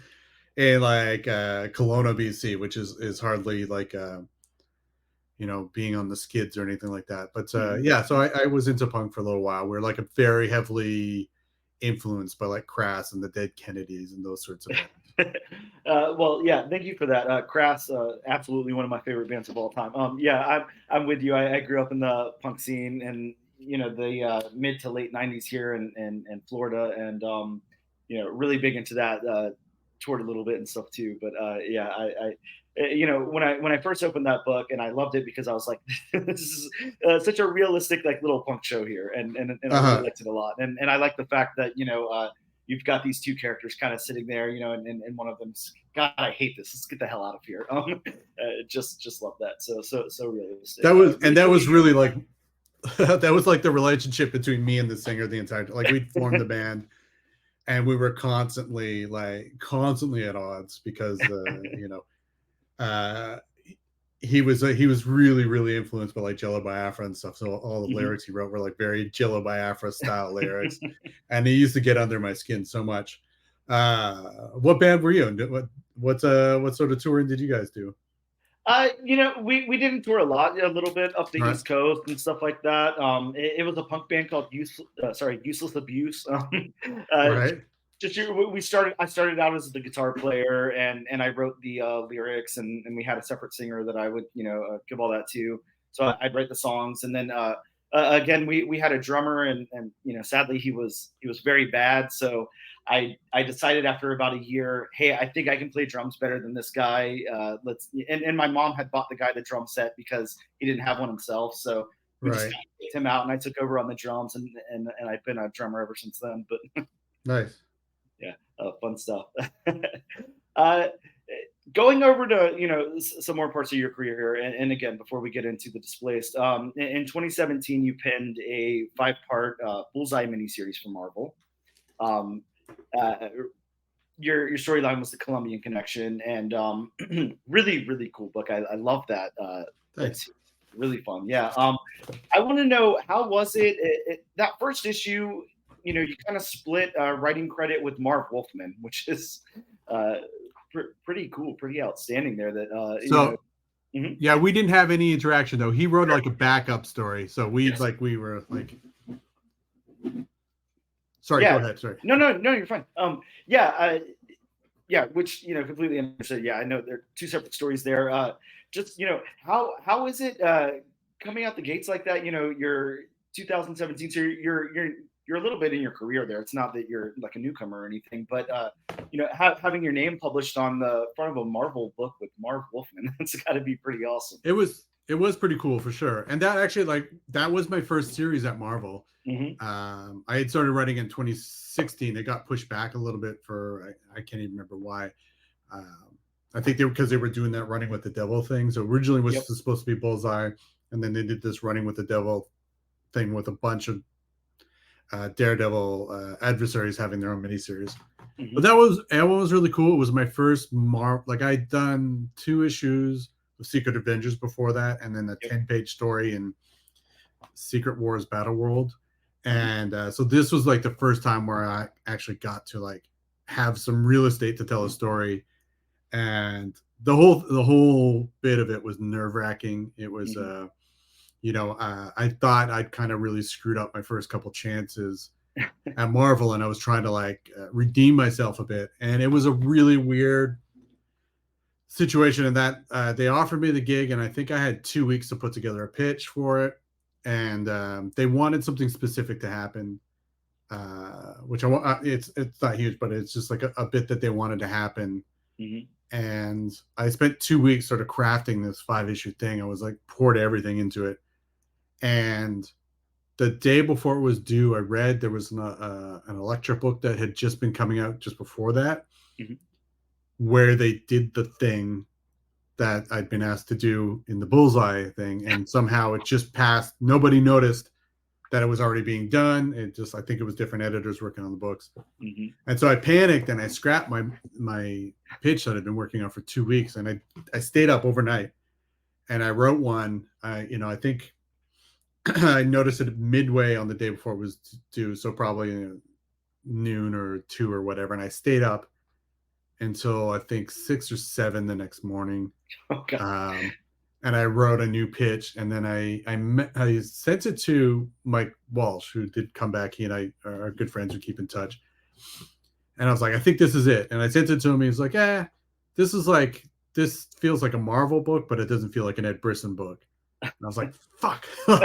in like Kelowna, BC, which is hardly like you know, being on the skids or anything like that. But yeah, so I was into punk for a little while. We're like a very heavily influenced by like Crass and the Dead Kennedys and those sorts of things. Well, yeah, thank you for that. Crass, absolutely one of my favorite bands of all time. Yeah, I'm with you. I grew up in the punk scene and, you know, the mid to late 90s here in Florida, and you know, really big into that. Toured a little bit and stuff too. But yeah, I you know, when I first opened that book, and I loved it because I was like, this is such a realistic like little punk show here, and I really liked it a lot. And I like the fact that, you know, you've got these two characters kind of sitting there, you know, and one of them's, God, I hate this. Let's get the hell out of here. Just love that. So realistic. That was really like that was like the relationship between me and the singer the entire time. Like we'd formed the band. And we were constantly at odds because you know, he was really, really influenced by like Jello Biafra and stuff. So all the lyrics he wrote were like very Jello Biafra style lyrics, and he used to get under my skin so much. What band were you in? What sort of touring did you guys do? You know, we didn't tour a little bit up the East Coast and stuff like that. It was a punk band called Useless Abuse. Right. I started out as the guitar player, and I wrote the lyrics, and we had a separate singer that I would, you know, give all that to. So I'd write the songs, and then again we had a drummer, and you know, sadly he was very bad. So I decided after about a year, hey, I think I can play drums better than this guy. And my mom had bought the guy the drum set because he didn't have one himself. So we just kicked him out, and I took over on the drums, and I've been a drummer ever since then. But nice. Yeah, fun stuff. Going over to, you know, some more parts of your career here, and again, before we get into the Displaced, in 2017 you penned a 5-part Bullseye miniseries for Marvel. Your storyline was the Colombian Connection, and really, really cool book. I love that. It's really fun. Yeah. I want to know, how was it that first issue? You know, you kind of split writing credit with Marv Wolfman, which is pretty cool, pretty outstanding there. That yeah, we didn't have any interaction though. He wrote like a backup story, so we were like. Sorry, go ahead. Sorry. No, you're fine. Yeah, which, you know, completely understood. Yeah, I know there are two separate stories there. Just, you know, how is it coming out the gates like that? You know, you're 2017, so you're a little bit in your career there. It's not that you're like a newcomer or anything, but you know, having your name published on the front of a Marvel book with Marv Wolfman, that's got to be pretty awesome. It was pretty cool for sure. And that actually, that was my first series at Marvel. I had started writing in 2016. It got pushed back a little bit for, I can't even remember why. I think because they were doing that Running with the Devil thing. So originally it was supposed to be Bullseye, and then they did this Running with the Devil thing with a bunch of Daredevil adversaries having their own miniseries. But that was really cool. It was my first I'd done 2 issues of Secret Avengers before that, and then a 10-page story in Secret Wars Battle World. And so this was like the first time where I actually got to like have some real estate to tell a story. And the whole bit of it was nerve-wracking. It was you know, I thought I'd kind of really screwed up my first couple chances at Marvel, and I was trying to like redeem myself a bit. And it was a really weird situation in that they offered me the gig, and I think I had 2 weeks to put together a pitch for it. And they wanted something specific to happen, which it's not huge, but it's just like a bit that they wanted to happen. And I spent 2 weeks sort of crafting this 5-issue thing. I was like poured everything into it. And the day before it was due, I read there was an Elektra book that had just been coming out just before that, where they did the thing that I'd been asked to do in the Bullseye thing, and somehow it just passed. Nobody noticed that it was already being done. It just, I think it was different editors working on the books. And so I panicked and I scrapped my pitch that I'd been working on for 2 weeks, and I stayed up overnight and I wrote one. I think I noticed it midway on the day before it was due, so probably noon or 2 or whatever, and I stayed up until I think 6 or 7 the next morning. Okay. And I wrote a new pitch, and then I sent it to Mike Walsh, who did come back. He and I are good friends who keep in touch. And I was like, I think this is it. And I sent it to him. He was like, this feels like a Marvel book, but it doesn't feel like an Ed Brisson book. And I was like, fuck. Oh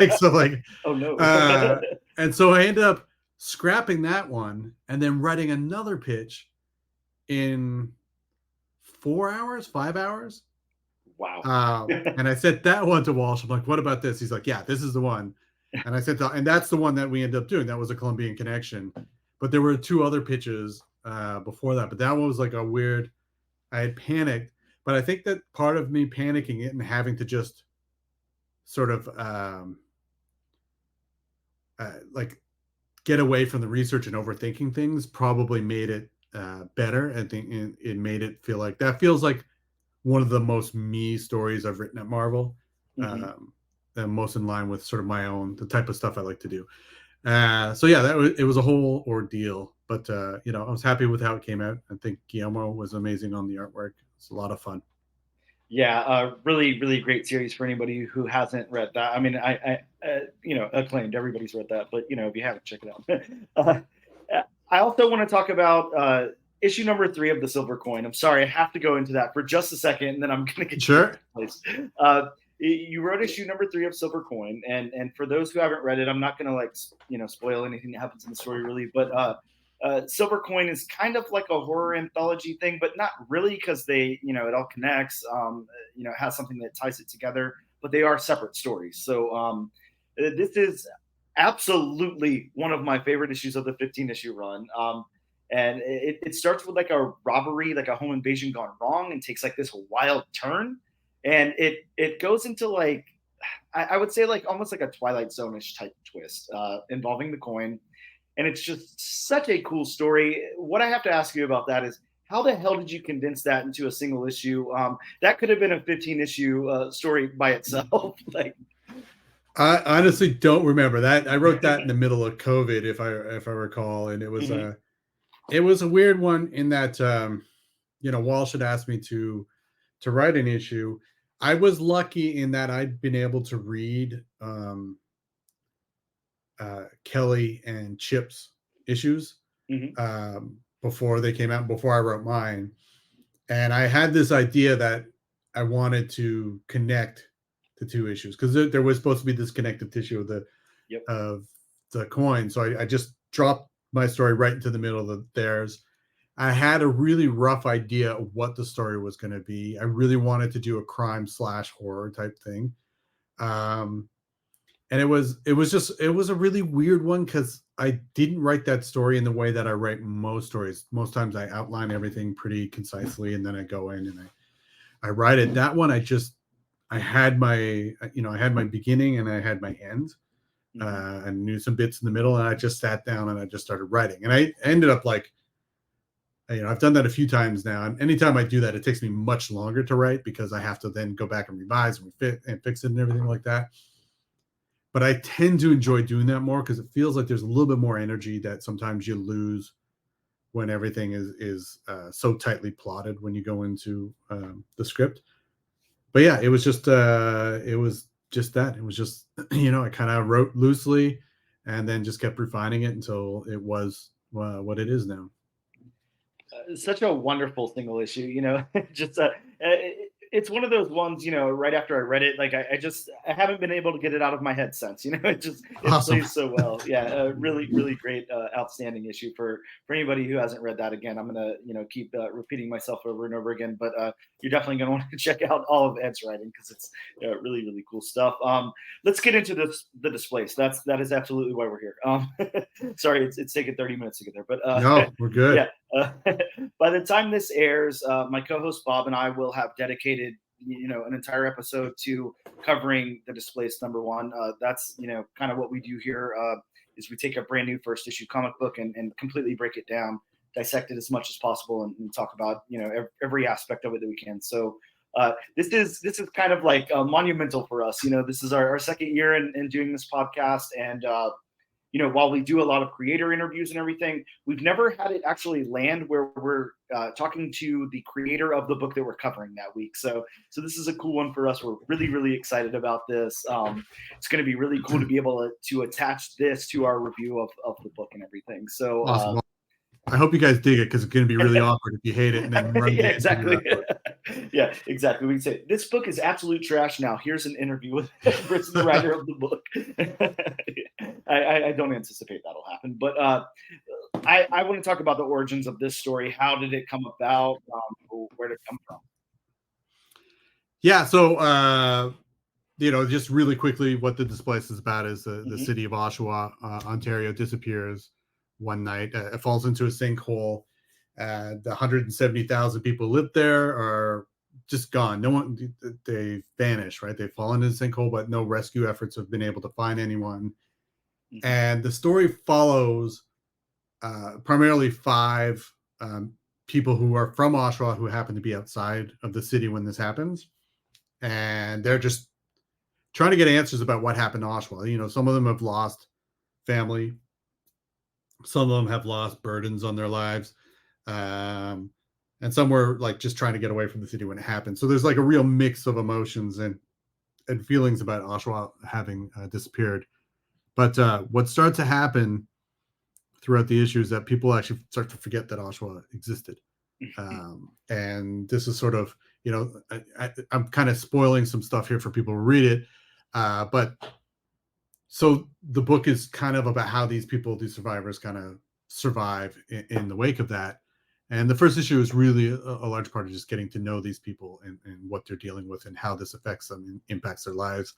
no. And so I ended up scrapping that one and then writing another pitch in 5 hours. Wow. And I sent that one to Walsh. I'm like, what about this? He's like, yeah, this is the one. And I sent and that's the one that we ended up doing. That was a Colombian Connection. But there were 2 other pitches before that. But that one was like a weird, I had panicked. But I think that part of me panicking it and having to just sort of like get away from the research and overthinking things probably made it better. I think it made it feel like that feels like one of the most me stories I've written at Marvel, and most in line with sort of the type of stuff I like to do. So yeah, it was a whole ordeal, but I was happy with how it came out. I think Guillermo was amazing on the artwork. It's a lot of fun. Yeah, really, really great series for anybody who hasn't read that. I mean, I acclaimed. Everybody's read that, but if you haven't, check it out. I also want to talk about issue number 3 of the Silver Coin. I'm sorry, I have to go into that for just a second, and then I'm going to get sure. You wrote issue number 3 of Silver Coin, and for those who haven't read it, I'm not going to spoil anything that happens in the story really, but Silver Coin is kind of like a horror anthology thing, but not really, because they, it all connects. It has something that ties it together, but they are separate stories. So this is absolutely one of my favorite issues of the 15-issue run. And it starts with like a robbery, like a home invasion gone wrong, and takes like this wild turn. And it goes into like, I would say like almost like a Twilight Zone-ish type twist involving the coin. And it's just such a cool story. What I have to ask you about that is, how the hell did you condense that into a single issue? That could have been a 15-issue story by itself. I honestly don't remember that. I wrote that in the middle of COVID, if I recall, and it was it was a weird one in that Walsh had asked me to write an issue. I was lucky in that I'd been able to read Kelly and Chip's issues before they came out, before I wrote mine, and I had this idea that I wanted to connect the 2 issues, because there was supposed to be this connective tissue of the coin. So I just dropped my story right into the middle of theirs. I had a really rough idea of what the story was going to be. I really wanted to do a crime/horror type thing. And it was a really weird one, because I didn't write that story in the way that I write most stories. Most times I outline everything pretty concisely, and then I go in and I write it. That one, I had my beginning and I had my end. I knew some bits in the middle, and I just sat down and I just started writing. And I ended up like, I've done that a few times now. And anytime I do that, it takes me much longer to write, because I have to then go back and revise and fix it and everything like that. But I tend to enjoy doing that more, because it feels like there's a little bit more energy that sometimes you lose when everything is so tightly plotted when you go into the script. But yeah, it was just that. It was just, I kind of wrote loosely and then just kept refining it until it was what it is now. Such a wonderful single issue, just it's one of those ones, right after I read it, like I haven't been able to get it out of my head since, it Awesome. plays so well. Yeah. Really, really great, outstanding issue for anybody who hasn't read that. Again, I'm going to, keep repeating myself over and over again, but you're definitely going to want to check out all of Ed's writing because it's really, really cool stuff. Let's get into the Displaced. That is absolutely why we're here. Sorry, it's taken 30 minutes to get there, but no, we're good. Yeah. By the time this airs, my co-host Bob and I will have dedicated, an entire episode to covering the Displaced #1. That's, kind of what we do here, is we take a brand new first issue comic book and completely break it down, dissect it as much as possible, and talk about, every aspect of it that we can. So this is kind of like monumental for us. This is our second year in doing this podcast, and while we do a lot of creator interviews and everything, we've never had it actually land where we're talking to the creator of the book that we're covering that week. So this is a cool one for us. We're really, really excited about this. It's going to be really cool to be able to attach this to our review of the book and everything. So awesome. I hope you guys dig it because it's going to be really awkward if you hate it and then run. Yeah, exactly. Yeah, exactly. We can say this book is absolute trash. Now here's an interview with Ed Brisson, the writer of the book. I don't anticipate that'll happen, but I want to talk about the origins of this story. How did it come about? Where did it come from? Yeah, so just really quickly, what the Displaced is about is the city of Oshawa, Ontario, disappears one night. It falls into a sinkhole. The 170,000 people who live there are just gone. No one, they vanish, right? They fall into the sinkhole, but no rescue efforts have been able to find anyone. And the story follows primarily 5 people who are from Oshawa who happen to be outside of the city when this happens. And they're just trying to get answers about what happened to Oshawa. Some of them have lost family. Some of them have lost burdens on their lives. And some were like just trying to get away from the city when it happened. So there's like a real mix of emotions and feelings about Oshawa having disappeared. But what starts to happen throughout the issue is that people actually start to forget that Oshawa existed. And this is sort of, I'm kind of spoiling some stuff here for people to read it. But so the book is kind of about how these survivors kind of survive in the wake of that. And the first issue is really a large part of just getting to know these people and what they're dealing with and how this affects them and impacts their lives.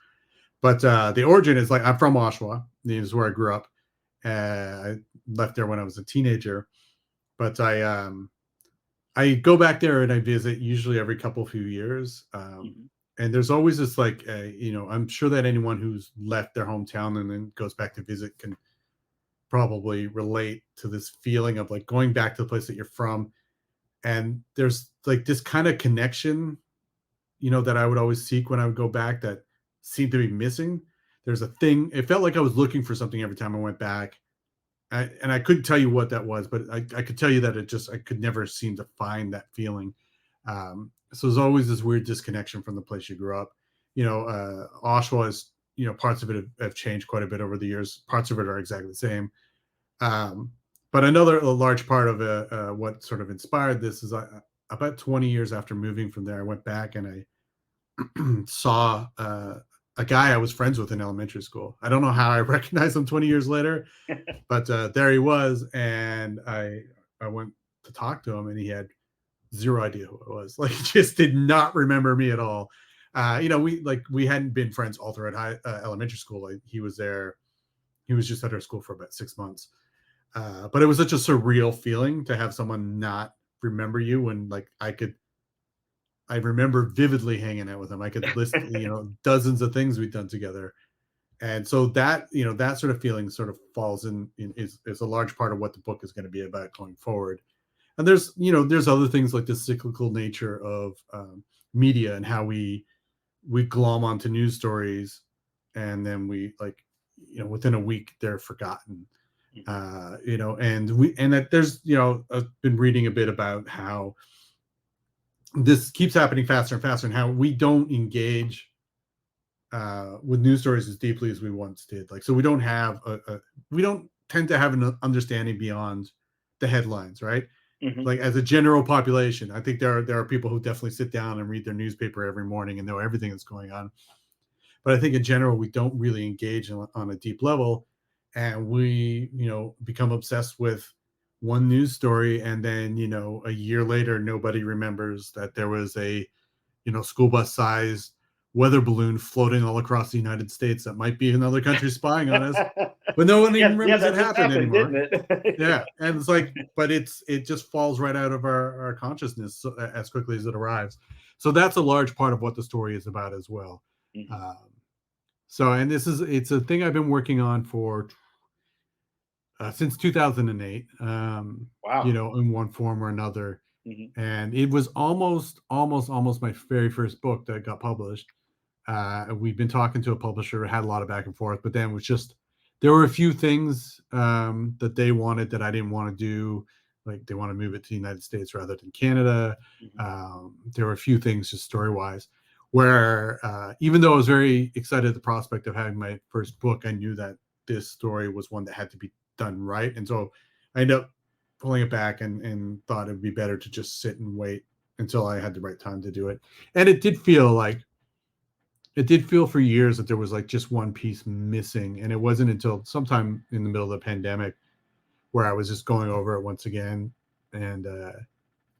But the origin is like, I'm from Oshawa. This is where I grew up. I left there when I was a teenager. But I go back there and I visit usually every few years. And there's always this like, I'm sure that anyone who's left their hometown and then goes back to visit can probably relate to this feeling of like going back to the place that you're from. And there's like this kind of connection, that I would always seek when I would go back that seemed to be missing. There's a thing, it felt like I was looking for something every time I went back. And I couldn't tell you what that was, but I could tell you that I could never seem to find that feeling. So there's always this weird disconnection from the place you grew up. Oshawa is, parts of it have changed quite a bit over the years. Parts of it are exactly the same. But a large part of what sort of inspired this is about 20 years after moving from there, I went back and I saw a guy I was friends with in elementary school. I don't know how I recognized him 20 years later, but there he was. And I went to talk to him and he had zero idea who I was. Like, he just did not remember me at all. We hadn't been friends all throughout elementary school. Like, he was there. He was just at our school for about 6 months. But it was such a surreal feeling to have someone not remember you when like I remember vividly hanging out with him. I could list, dozens of things we've done together. And so that, that sort of feeling sort of falls is a large part of what the book is going to be about going forward. And there's other things like the cyclical nature of media and how we glom onto news stories. And then we within a week they're forgotten, and that there's, I've been reading a bit about how this keeps happening faster and faster, and how we don't engage with news stories as deeply as we once did. Like, so we don't have we don't tend to have an understanding beyond the headlines, right? like as a general population. I think there are people who definitely sit down and read their newspaper every morning and know everything that's going on. But I think in general, we don't really engage on a deep level, and we, become obsessed with one news story, and then, a year later, nobody remembers that there was a, school bus sized weather balloon floating all across the United States that might be another country spying on us, but no one even remembers it happened anymore. Yeah, and it's like, but it just falls right out of our consciousness as quickly as it arrives. So that's a large part of what the story is about as well. So, and it's a thing I've been working on for since 2008. Wow. In one form or another. And it was almost my very first book that got published. We've been talking to a publisher, had a lot of back and forth, but then it was just, there were a few things that they wanted that I didn't want to do. Like they want to move it to the United States rather than Canada. There were a few things just story-wise where even though I was very excited at the prospect of having my first book, I knew that this story was one that had to be done right. And so I ended up pulling it back and thought it would be better to just sit and wait until I had the right time to do it. And it did feel for years that there was like just one piece missing. And it wasn't until sometime in the middle of the pandemic where I was just going over it once again. And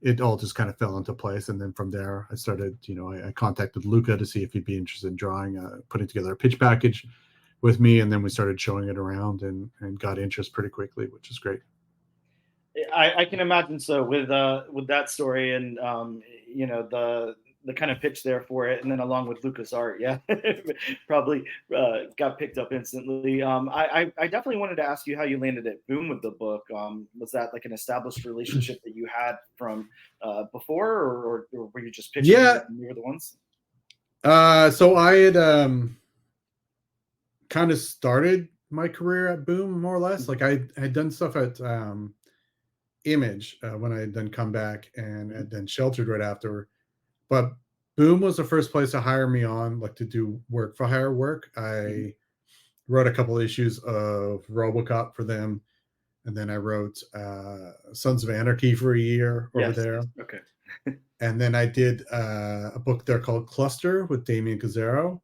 it all just kind of fell into place. And then from there, I started, I contacted Luca to see if he'd be interested in drawing, putting together a pitch package with me. And then we started showing it around and got interest pretty quickly, which is great. I can imagine so with that story and the kind of pitch there for it, and then along with Luca's art, probably got picked up instantly. I definitely wanted to ask you how you landed at Boom with the book. Was that like an established relationship that you had from before, or were you just pitching? Yeah, you were the ones. So I had kind of started my career at Boom more or less. Like I had done stuff at Image when I had done Comeback and then Sheltered right after. But Boom was the first place to hire me on, like to do work for hire work. I wrote a couple issues of RoboCop for them, and then I wrote Sons of Anarchy for a year over there. Okay. And then I did a book there called Cluster with Damien Gazzaro,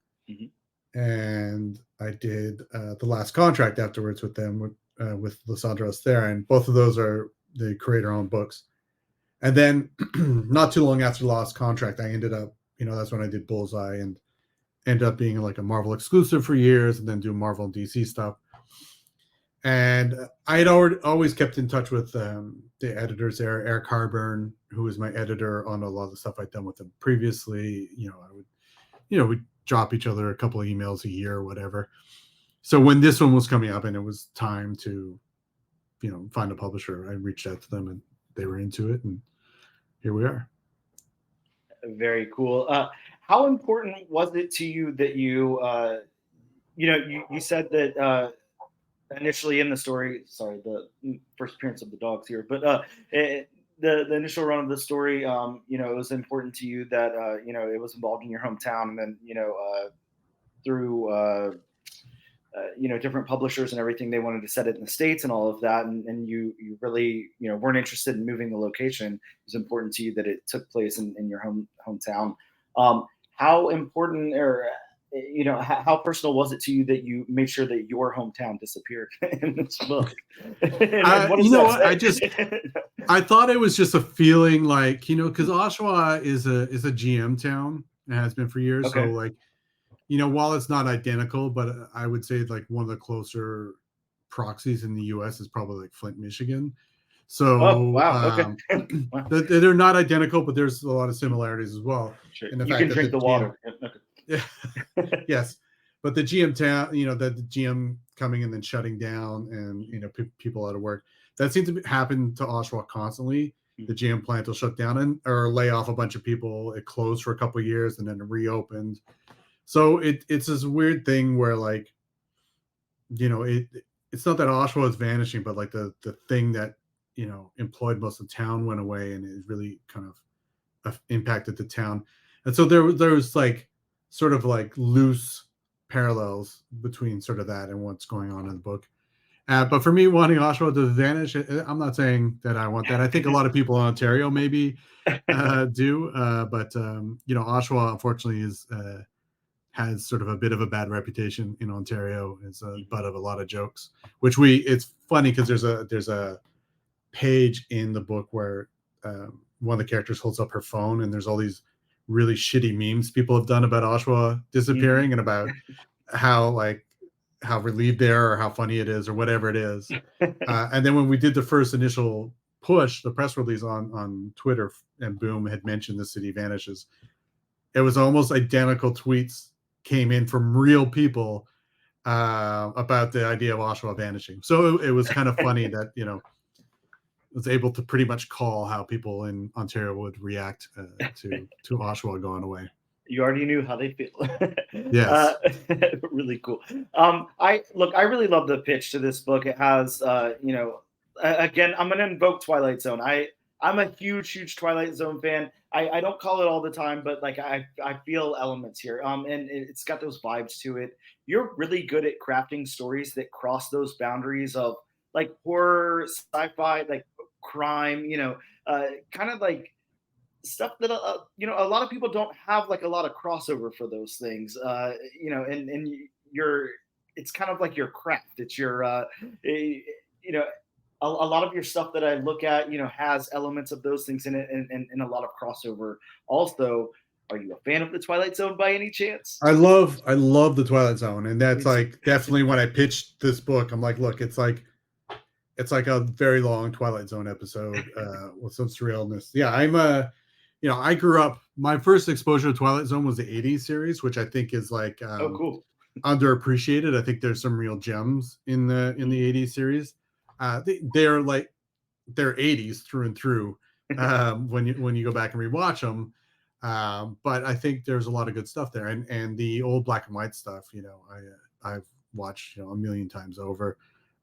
and I did The Last Contract afterwards with them with Lissandra Aster, and both of those are the creator-owned books. And then not too long after The Last Contract, I ended up, that's when I did Bullseye and ended up being like a Marvel exclusive for years and then do Marvel and DC stuff. And I had always kept in touch with the editors there, Eric Harburn, who was my editor on a lot of the stuff I'd done with them previously. We'd drop each other a couple of emails a year or whatever. So when this one was coming up and it was time to, find a publisher, I reached out to them and they were into it, and here we are. Very cool. How important was it to you that you said that initially in the story, sorry, the first appearance of the dogs here, but the initial run of the story, it was important to you that, it was involved in your hometown, and then, through, different publishers and everything, they wanted to set it in the States and all of that. And you really, weren't interested in moving the location. It was important to you that it took place in your hometown. How important or, how personal was it to you that you made sure that your hometown disappeared in this book? I thought it was just a feeling like, because Oshawa is a GM town and has been for years. Okay. So like, while it's not identical, but I would say like one of the closer proxies in the U.S. is probably like Flint, Michigan. So they're not identical, but there's a lot of similarities as well. Sure. You can drink the water. Yeah. Yes. But the GM town, the GM coming and then shutting down and, people out of work, that seems to happen to Oshawa constantly. The GM plant will shut down or lay off a bunch of people. It closed for a couple of years and then it reopened. So it's this weird thing where like, it's not that Oshawa is vanishing, but like the thing that, employed most of the town went away, and it really kind of impacted the town. And so there was like sort of like loose parallels between sort of that and what's going on in the book. But for me, wanting Oshawa to vanish, I'm not saying that I want that. I think a lot of people in Ontario maybe do, but Oshawa unfortunately has sort of a bit of a bad reputation in Ontario. It's a butt of a lot of jokes. It's funny because there's a page in the book where one of the characters holds up her phone, and there's all these really shitty memes people have done about Oshawa disappearing and about how relieved they are or how funny it is or whatever it is. And then when we did the first initial push, the press release on Twitter, and Boom had mentioned the city vanishes, it was almost identical tweets came in from real people about the idea of Oshawa vanishing. So it was kind of funny that, was able to pretty much call how people in Ontario would react to Oshawa going away. You already knew how they feel. Yes. Really cool. I really love the pitch to this book. It has, again, I'm going to invoke Twilight Zone. I'm a huge Twilight Zone fan. I don't call it all the time, but like I feel elements here. And it's got those vibes to it. You're really good at crafting stories that cross those boundaries of like horror, sci-fi, like crime, kind of like stuff that a lot of people don't have like a lot of crossover for those things. And it's kind of like your craft. It's your a lot of your stuff that I look at, has elements of those things in it, and a lot of crossover. Also, are you a fan of the Twilight Zone by any chance? I love the Twilight Zone, and that's like definitely when I pitched this book, I'm like, look, it's like a very long Twilight Zone episode with some surrealness. Yeah, I grew up. My first exposure to Twilight Zone was the '80s series, which I think is like cool, underappreciated. I think there's some real gems in the '80s series. They're 80s through and through when you go back and rewatch them. But I think there's a lot of good stuff there, and the old black and white stuff. I've watched a million times over.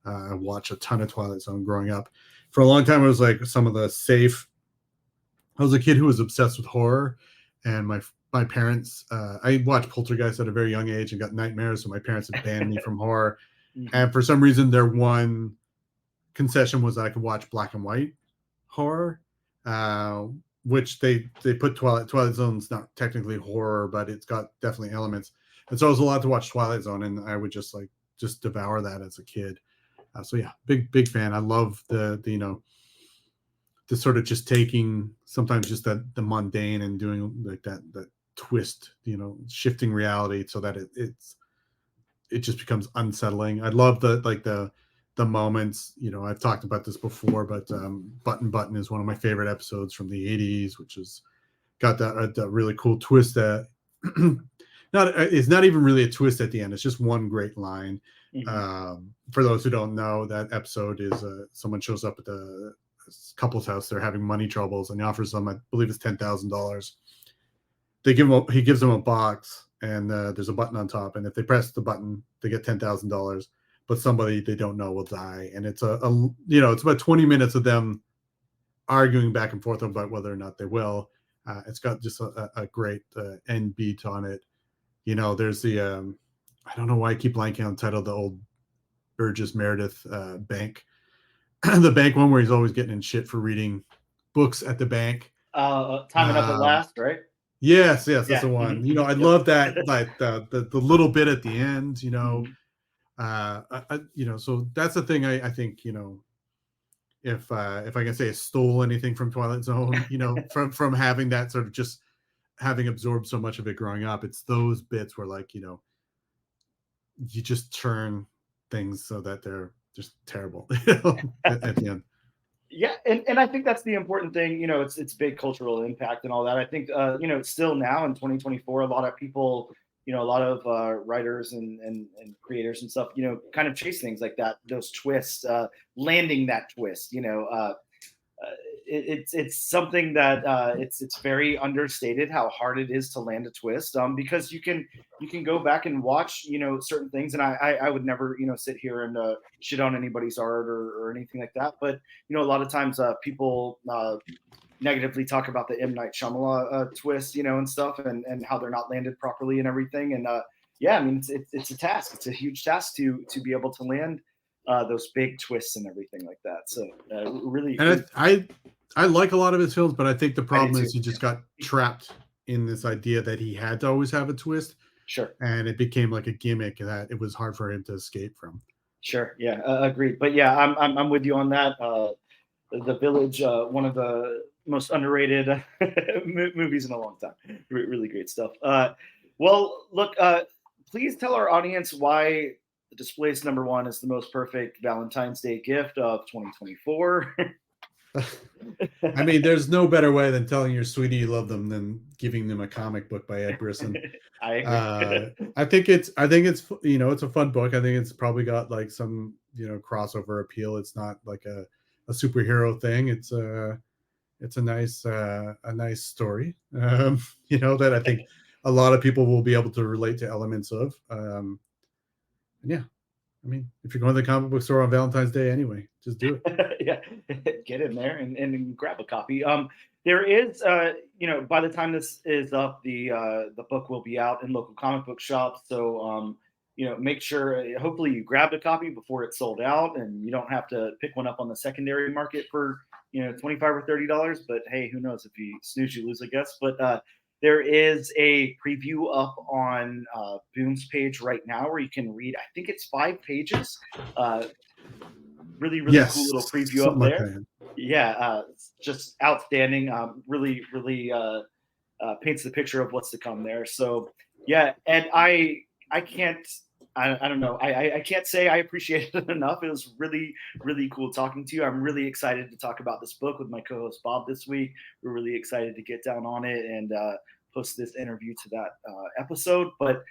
I watched a ton of Twilight Zone growing up. For a long time, it was like some of the safe. I was a kid who was obsessed with horror, and my parents. I watched Poltergeist at a very young age and got nightmares, so my parents had banned me from horror. And for some reason, their one concession was that I could watch black and white horror, which they put Twilight Zone's not technically horror, but it's got definitely elements. And so it was a lot to watch Twilight Zone, and I would just devour that as a kid. So yeah, big fan. I love the sort of just taking sometimes just the mundane and doing like that twist, shifting reality so that it just becomes unsettling. I love the moments, I've talked about this before, but Button is one of my favorite episodes from the 80s, which has got that really cool twist that it's not even really a twist at the end. It's just one great line. For those who don't know, that episode is someone shows up at the couple's house. They're having money troubles, and he offers them, I believe it's $10,000. He gives them a box, and there's a button on top, and if they press the button, they get $10,000. But somebody they don't know will die, and it's it's about 20 minutes of them arguing back and forth about whether or not they will. It's got just a great end beat on it. There's the I don't know why I keep blanking on the title, the old Burgess Meredith bank, the bank one where he's always getting in shit for reading books at the bank. Timing Up at Last, right? Yes, that's the one. I love that, like the little bit at the end. So that's the thing. I think if I can say I stole anything from Twilight Zone, from having that sort of just having absorbed so much of it growing up, it's those bits where you just turn things so that they're just terrible at the end. Yeah, and I think that's the important thing. It's big cultural impact and all that. I think still now in 2024, a lot of people, a lot of writers and creators and stuff, kind of chase things like that, those twists, landing that twist. It's something that it's very understated how hard it is to land a twist, because you can go back and watch certain things, and I would never sit here and shit on anybody's art or anything like that, but a lot of times people negatively talk about the M. Night Shyamalan twist, and stuff, and how they're not landed properly and everything, and it's a task. It's a huge task to be able to land those big twists and everything like that. So really, and I like a lot of his films, but I think the problem is he just got trapped in this idea that he had to always have a twist. Sure. And it became like a gimmick that it was hard for him to escape from. Sure. Yeah. Agreed. But yeah, I'm with you on that. The Village, one of the most underrated movies in a long time. Really great stuff. Well, look, please tell our audience why the Displaced #1 is the most perfect Valentine's Day gift of 2024. I mean, there's no better way than telling your sweetie you love them than giving them a comic book by Ed Brisson. I agree. I think it's it's a fun book. I think it's probably got like some crossover appeal. It's not like a superhero thing. It's a nice story. That I think a lot of people will be able to relate to elements of. Yeah. I mean, if you're going to the comic book store on Valentine's Day anyway, just do it. Yeah, get in there and grab a copy. There is, by the time this is up, the book will be out in local comic book shops. So, make sure, hopefully you grabbed a copy before it's sold out, and you don't have to pick one up on the secondary market for, $25 or $30. But hey, who knows? If you snooze, you lose, I guess. But there is a preview up on Boom's page right now where you can read, I think it's 5 pages. Really cool little preview up there. Yeah, just outstanding. Really paints the picture of what's to come there. So yeah, and I can't, I don't know. I can't say I appreciate it enough. It was really cool talking to you. I'm really excited to talk about this book with my co-host Bob this week. We're really excited to get down on it and post this interview to that episode. But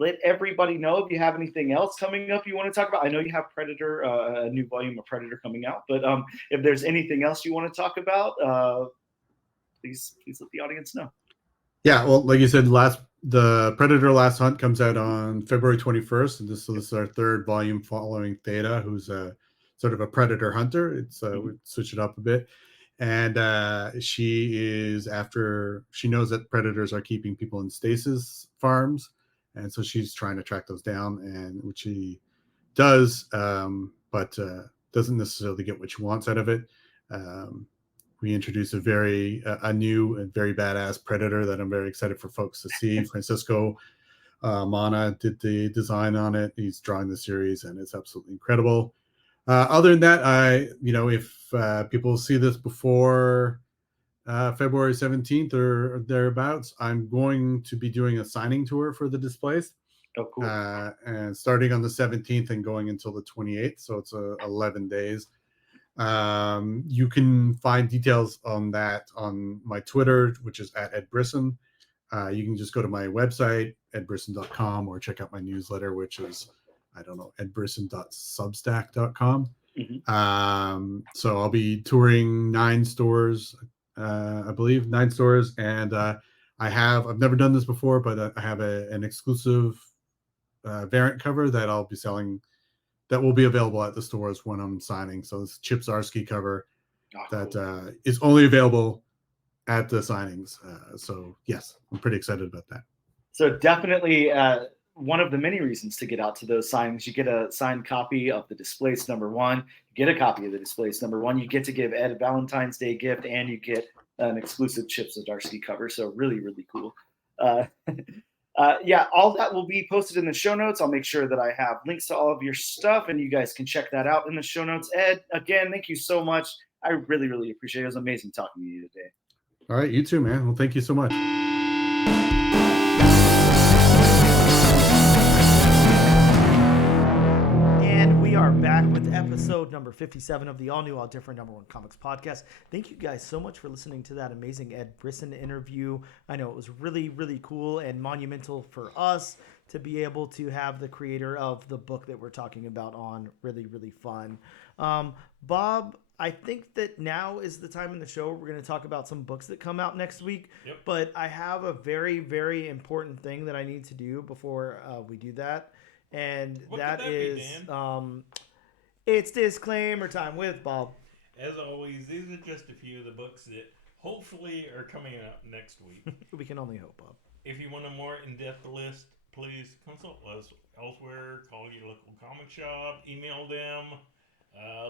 let everybody know if you have anything else coming up you want to talk about. I know you have Predator, a new volume of Predator coming out. But if there's anything else you want to talk about, please let the audience know. Yeah, well, like you said, the Predator Last Hunt comes out on February 21st, and this is our 3rd volume following Theta, who's a sort of a predator hunter. It's we switch it up a bit, and she knows that predators are keeping people in stasis farms, and so she's trying to track those down, and which she does, but doesn't necessarily get what she wants out of it. We introduced a new and very badass predator that I'm very excited for folks to see. Francisco Mana did the design on it. He's drawing the series, and it's absolutely incredible. Other than that, if people see this before February 17th or thereabouts, I'm going to be doing a signing tour for the Displaced. Oh, cool. And starting on the 17th and going until the 28th. So it's 11 days. You can find details on that on my Twitter, which is at Ed Brisson. You can just go to my website, edbrisson.com, or check out my newsletter, which is, edbrisson.substack.com. Mm-hmm. So I'll be touring 9 stores, I believe 9 stores. And I've never done this before, but I have an exclusive variant cover that I'll be selling that will be available at the stores when I'm signing. So it's Chip Zdarsky cover that is only available at the signings. So yes, I'm pretty excited about that. So definitely one of the many reasons to get out to those signings. You get a signed copy of the Displaced #1. You get a copy of the Displaced #1. You get to give Ed a Valentine's Day gift, and you get an exclusive Chip Zdarsky cover. So really cool. Yeah, all that will be posted in the show notes. I'll make sure that I have links to all of your stuff, and you guys can check that out in the show notes. Ed, again, thank you so much. I really appreciate it. It was amazing talking to you today. All right, you too, man. Well, thank you so much. And we are back with episode number 57 of the all-new, all-different #1 Comics podcast. Thank you guys so much for listening to that amazing Ed Brisson interview. I know it was really cool and monumental for us to be able to have the creator of the book that we're talking about on. Really fun. Bob, I think that now is the time in the show we're going to talk about some books that come out next week. Yep. But I have a very important thing that I need to do before we do that. And what that could that is, be, Dan? It's disclaimer time with Bob. As always, these are just a few of the books that hopefully are coming out next week. We can only hope, Bob. If you want a more in-depth list, please consult us elsewhere. Call your local comic shop, email them,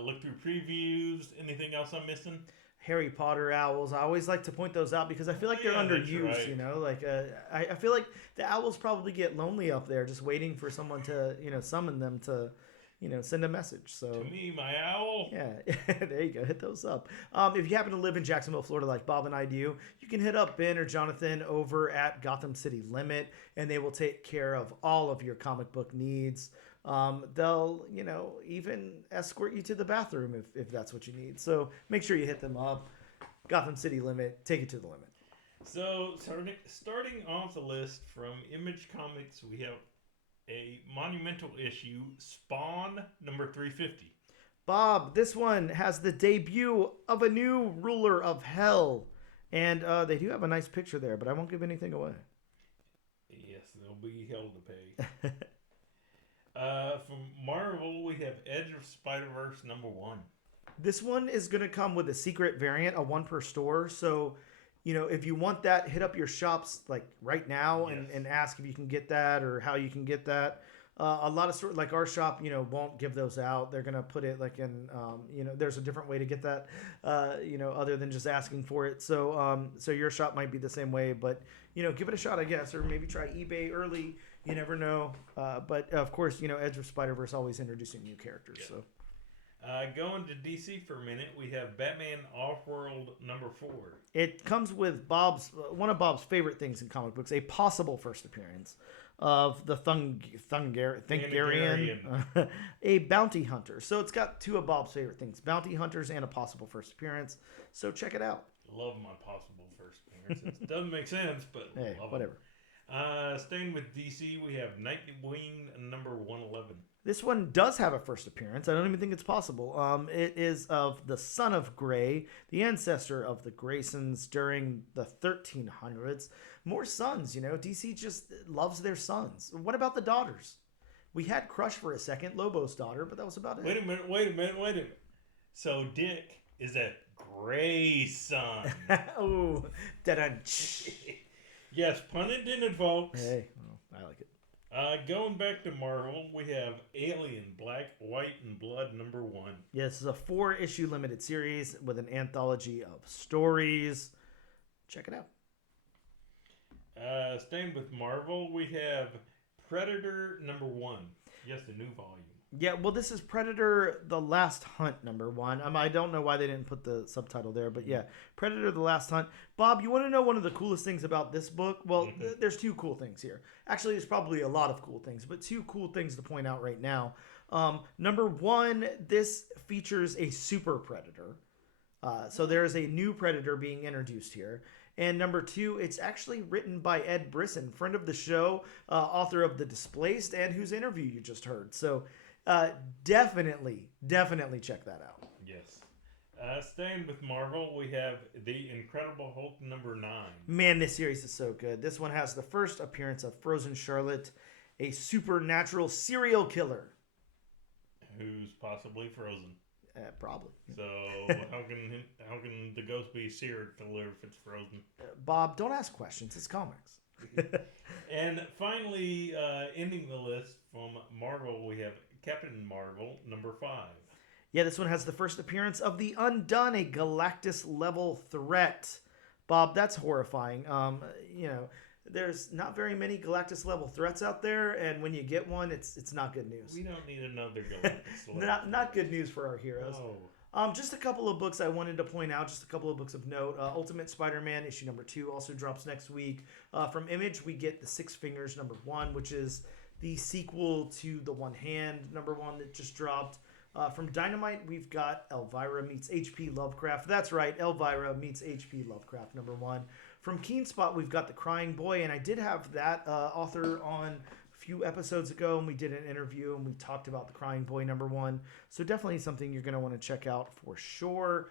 look through previews. Anything else I'm missing? Harry Potter owls. I always like to point those out because I feel like they're underused. Right. You know, like I feel like the owls probably get lonely up there, just waiting for someone to summon them to send a message. So to me, my owl. Yeah, there you go. Hit those up. If you happen to live in Jacksonville, Florida, like Bob and I do, you can hit up Ben or Jonathan over at Gotham City Limit, and they will take care of all of your comic book needs. They'll, even escort you to the bathroom if that's what you need. So make sure you hit them up. Gotham City Limit, take it to the limit. So starting off the list from Image Comics, we have a monumental issue, Spawn number 350. Bob, this one has the debut of a new ruler of hell. And they do have a nice picture there, but I won't give anything away. Yes, there'll be hell to pay. From Marvel, we have Edge of Spider-Verse number 1. This one is going to come with a secret variant, a 1 per store. So, if you want that, hit up your shops like right now and ask if you can get that or how you can get that. A lot of stores, like our shop, won't give those out. They're going to put it like in, there's a different way to get that, other than just asking for it. So, so your shop might be the same way, but, give it a shot, I guess, or maybe try eBay early. You never know. But of course, Edge of Spider-Verse always introducing new characters. Yeah. So. Going to DC for a minute, we have Batman Off-World number 4. It comes with one of Bob's favorite things in comic books, a possible first appearance of the Thungarian, a bounty hunter. So it's got 2 of Bob's favorite things, bounty hunters and a possible first appearance. So check it out. Love my possible first appearance. It doesn't make sense, but hey, whatever. Staying with DC, we have Nightwing number 111. This one does have a first appearance. I don't even think it's possible. It is of the son of Grey, the ancestor of the Graysons during the 1300s. More sons, DC just loves their sons. What about the daughters? We had Crush for a second, Lobo's daughter, but that was about it. Wait a minute. So Dick is a Grey son. Oh, da-dun. Yes, pun intended, folks. Hey, well, I like it. Going back to Marvel, we have Alien, Black, White, and Blood number 1. Yes, this is a 4-issue limited series with an anthology of stories. Check it out. Staying with Marvel, we have Predator number 1. Yes, the new volume. Yeah, well, this is Predator The Last Hunt number 1. I don't know why they didn't put the subtitle there, but yeah, Predator The Last Hunt. Bob, you want to know one of the coolest things about this book? Well, there's 2 cool things here. Actually, there's probably a lot of cool things, but 2 cool things to point out right now. Number 1, this features a super predator. So there is a new predator being introduced here. And number 2, it's actually written by Ed Brisson, friend of the show, author of The Displaced, and whose interview you just heard. So definitely check that out. Yes. Staying with Marvel, we have The Incredible Hulk number 9. Man, this series is so good. This one has the first appearance of Frozen Charlotte, a supernatural serial killer. Who's possibly frozen. Probably. So how can the ghost be seared if it's frozen? Bob, don't ask questions. It's comics. And finally, ending the list from Marvel, we have Captain Marvel number 5. Yeah, this one has the first appearance of the Undone, a Galactus-level threat. Bob, that's horrifying. There's not very many Galactus-level threats out there, and when you get one, it's not good news. We don't need another Galactus. not good news for our heroes. No. Just a couple of books I wanted to point out, just a couple of books of note. Ultimate Spider-Man issue number 2 also drops next week. From Image, we get the Six Fingers number 1, which is the sequel to the One Hand number 1 that just dropped. From Dynamite, we've got Elvira meets H.P. Lovecraft. That's right, Elvira meets H.P. Lovecraft number 1. From Keen Spot, we've got The Crying Boy, and I did have that author on a few episodes ago, and we did an interview, and we talked about The Crying Boy number 1. So definitely something you're going to want to check out for sure.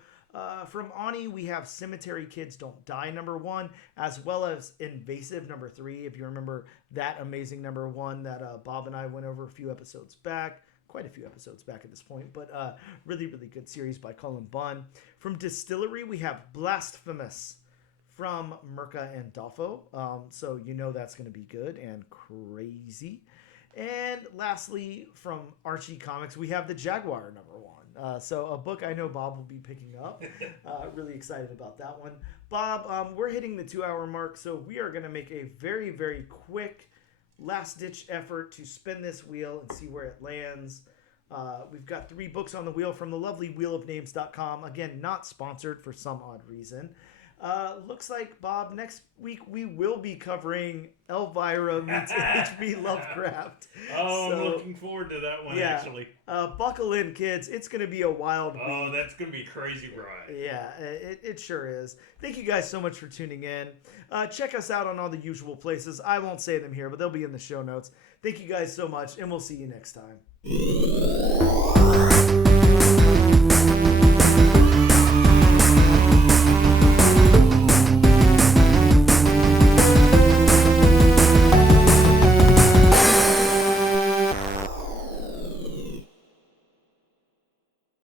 From Ani, we have Cemetery Kids Don't Die number 1, as well as Invasive number 3, if you remember that amazing number 1 that Bob and I went over a few episodes back. Quite a few episodes back at this point, but really, really good series by Cullen Bunn. From Distillery, we have Blasphemous from Mirka and Dolfo. So you know that's going to be good and crazy. And lastly, from Archie Comics, we have the Jaguar #1. So a book I know Bob will be picking up. Really excited about that one. Bob, we're hitting the 2-hour mark, so we are going to make a very, very quick last-ditch effort to spin this wheel and see where it lands. We've got 3 books on the wheel from the lovely wheelofnames.com. Again, not sponsored for some odd reason. Looks like, Bob, next week we will be covering Elvira meets H.P. Lovecraft. Oh, so, I'm looking forward to that one, actually. Buckle in, kids. It's going to be a wild week. Oh, that's going to be crazy ride. Yeah, it sure is. Thank you guys so much for tuning in. Check us out on all the usual places. I won't say them here, but they'll be in the show notes. Thank you guys so much, and we'll see you next time.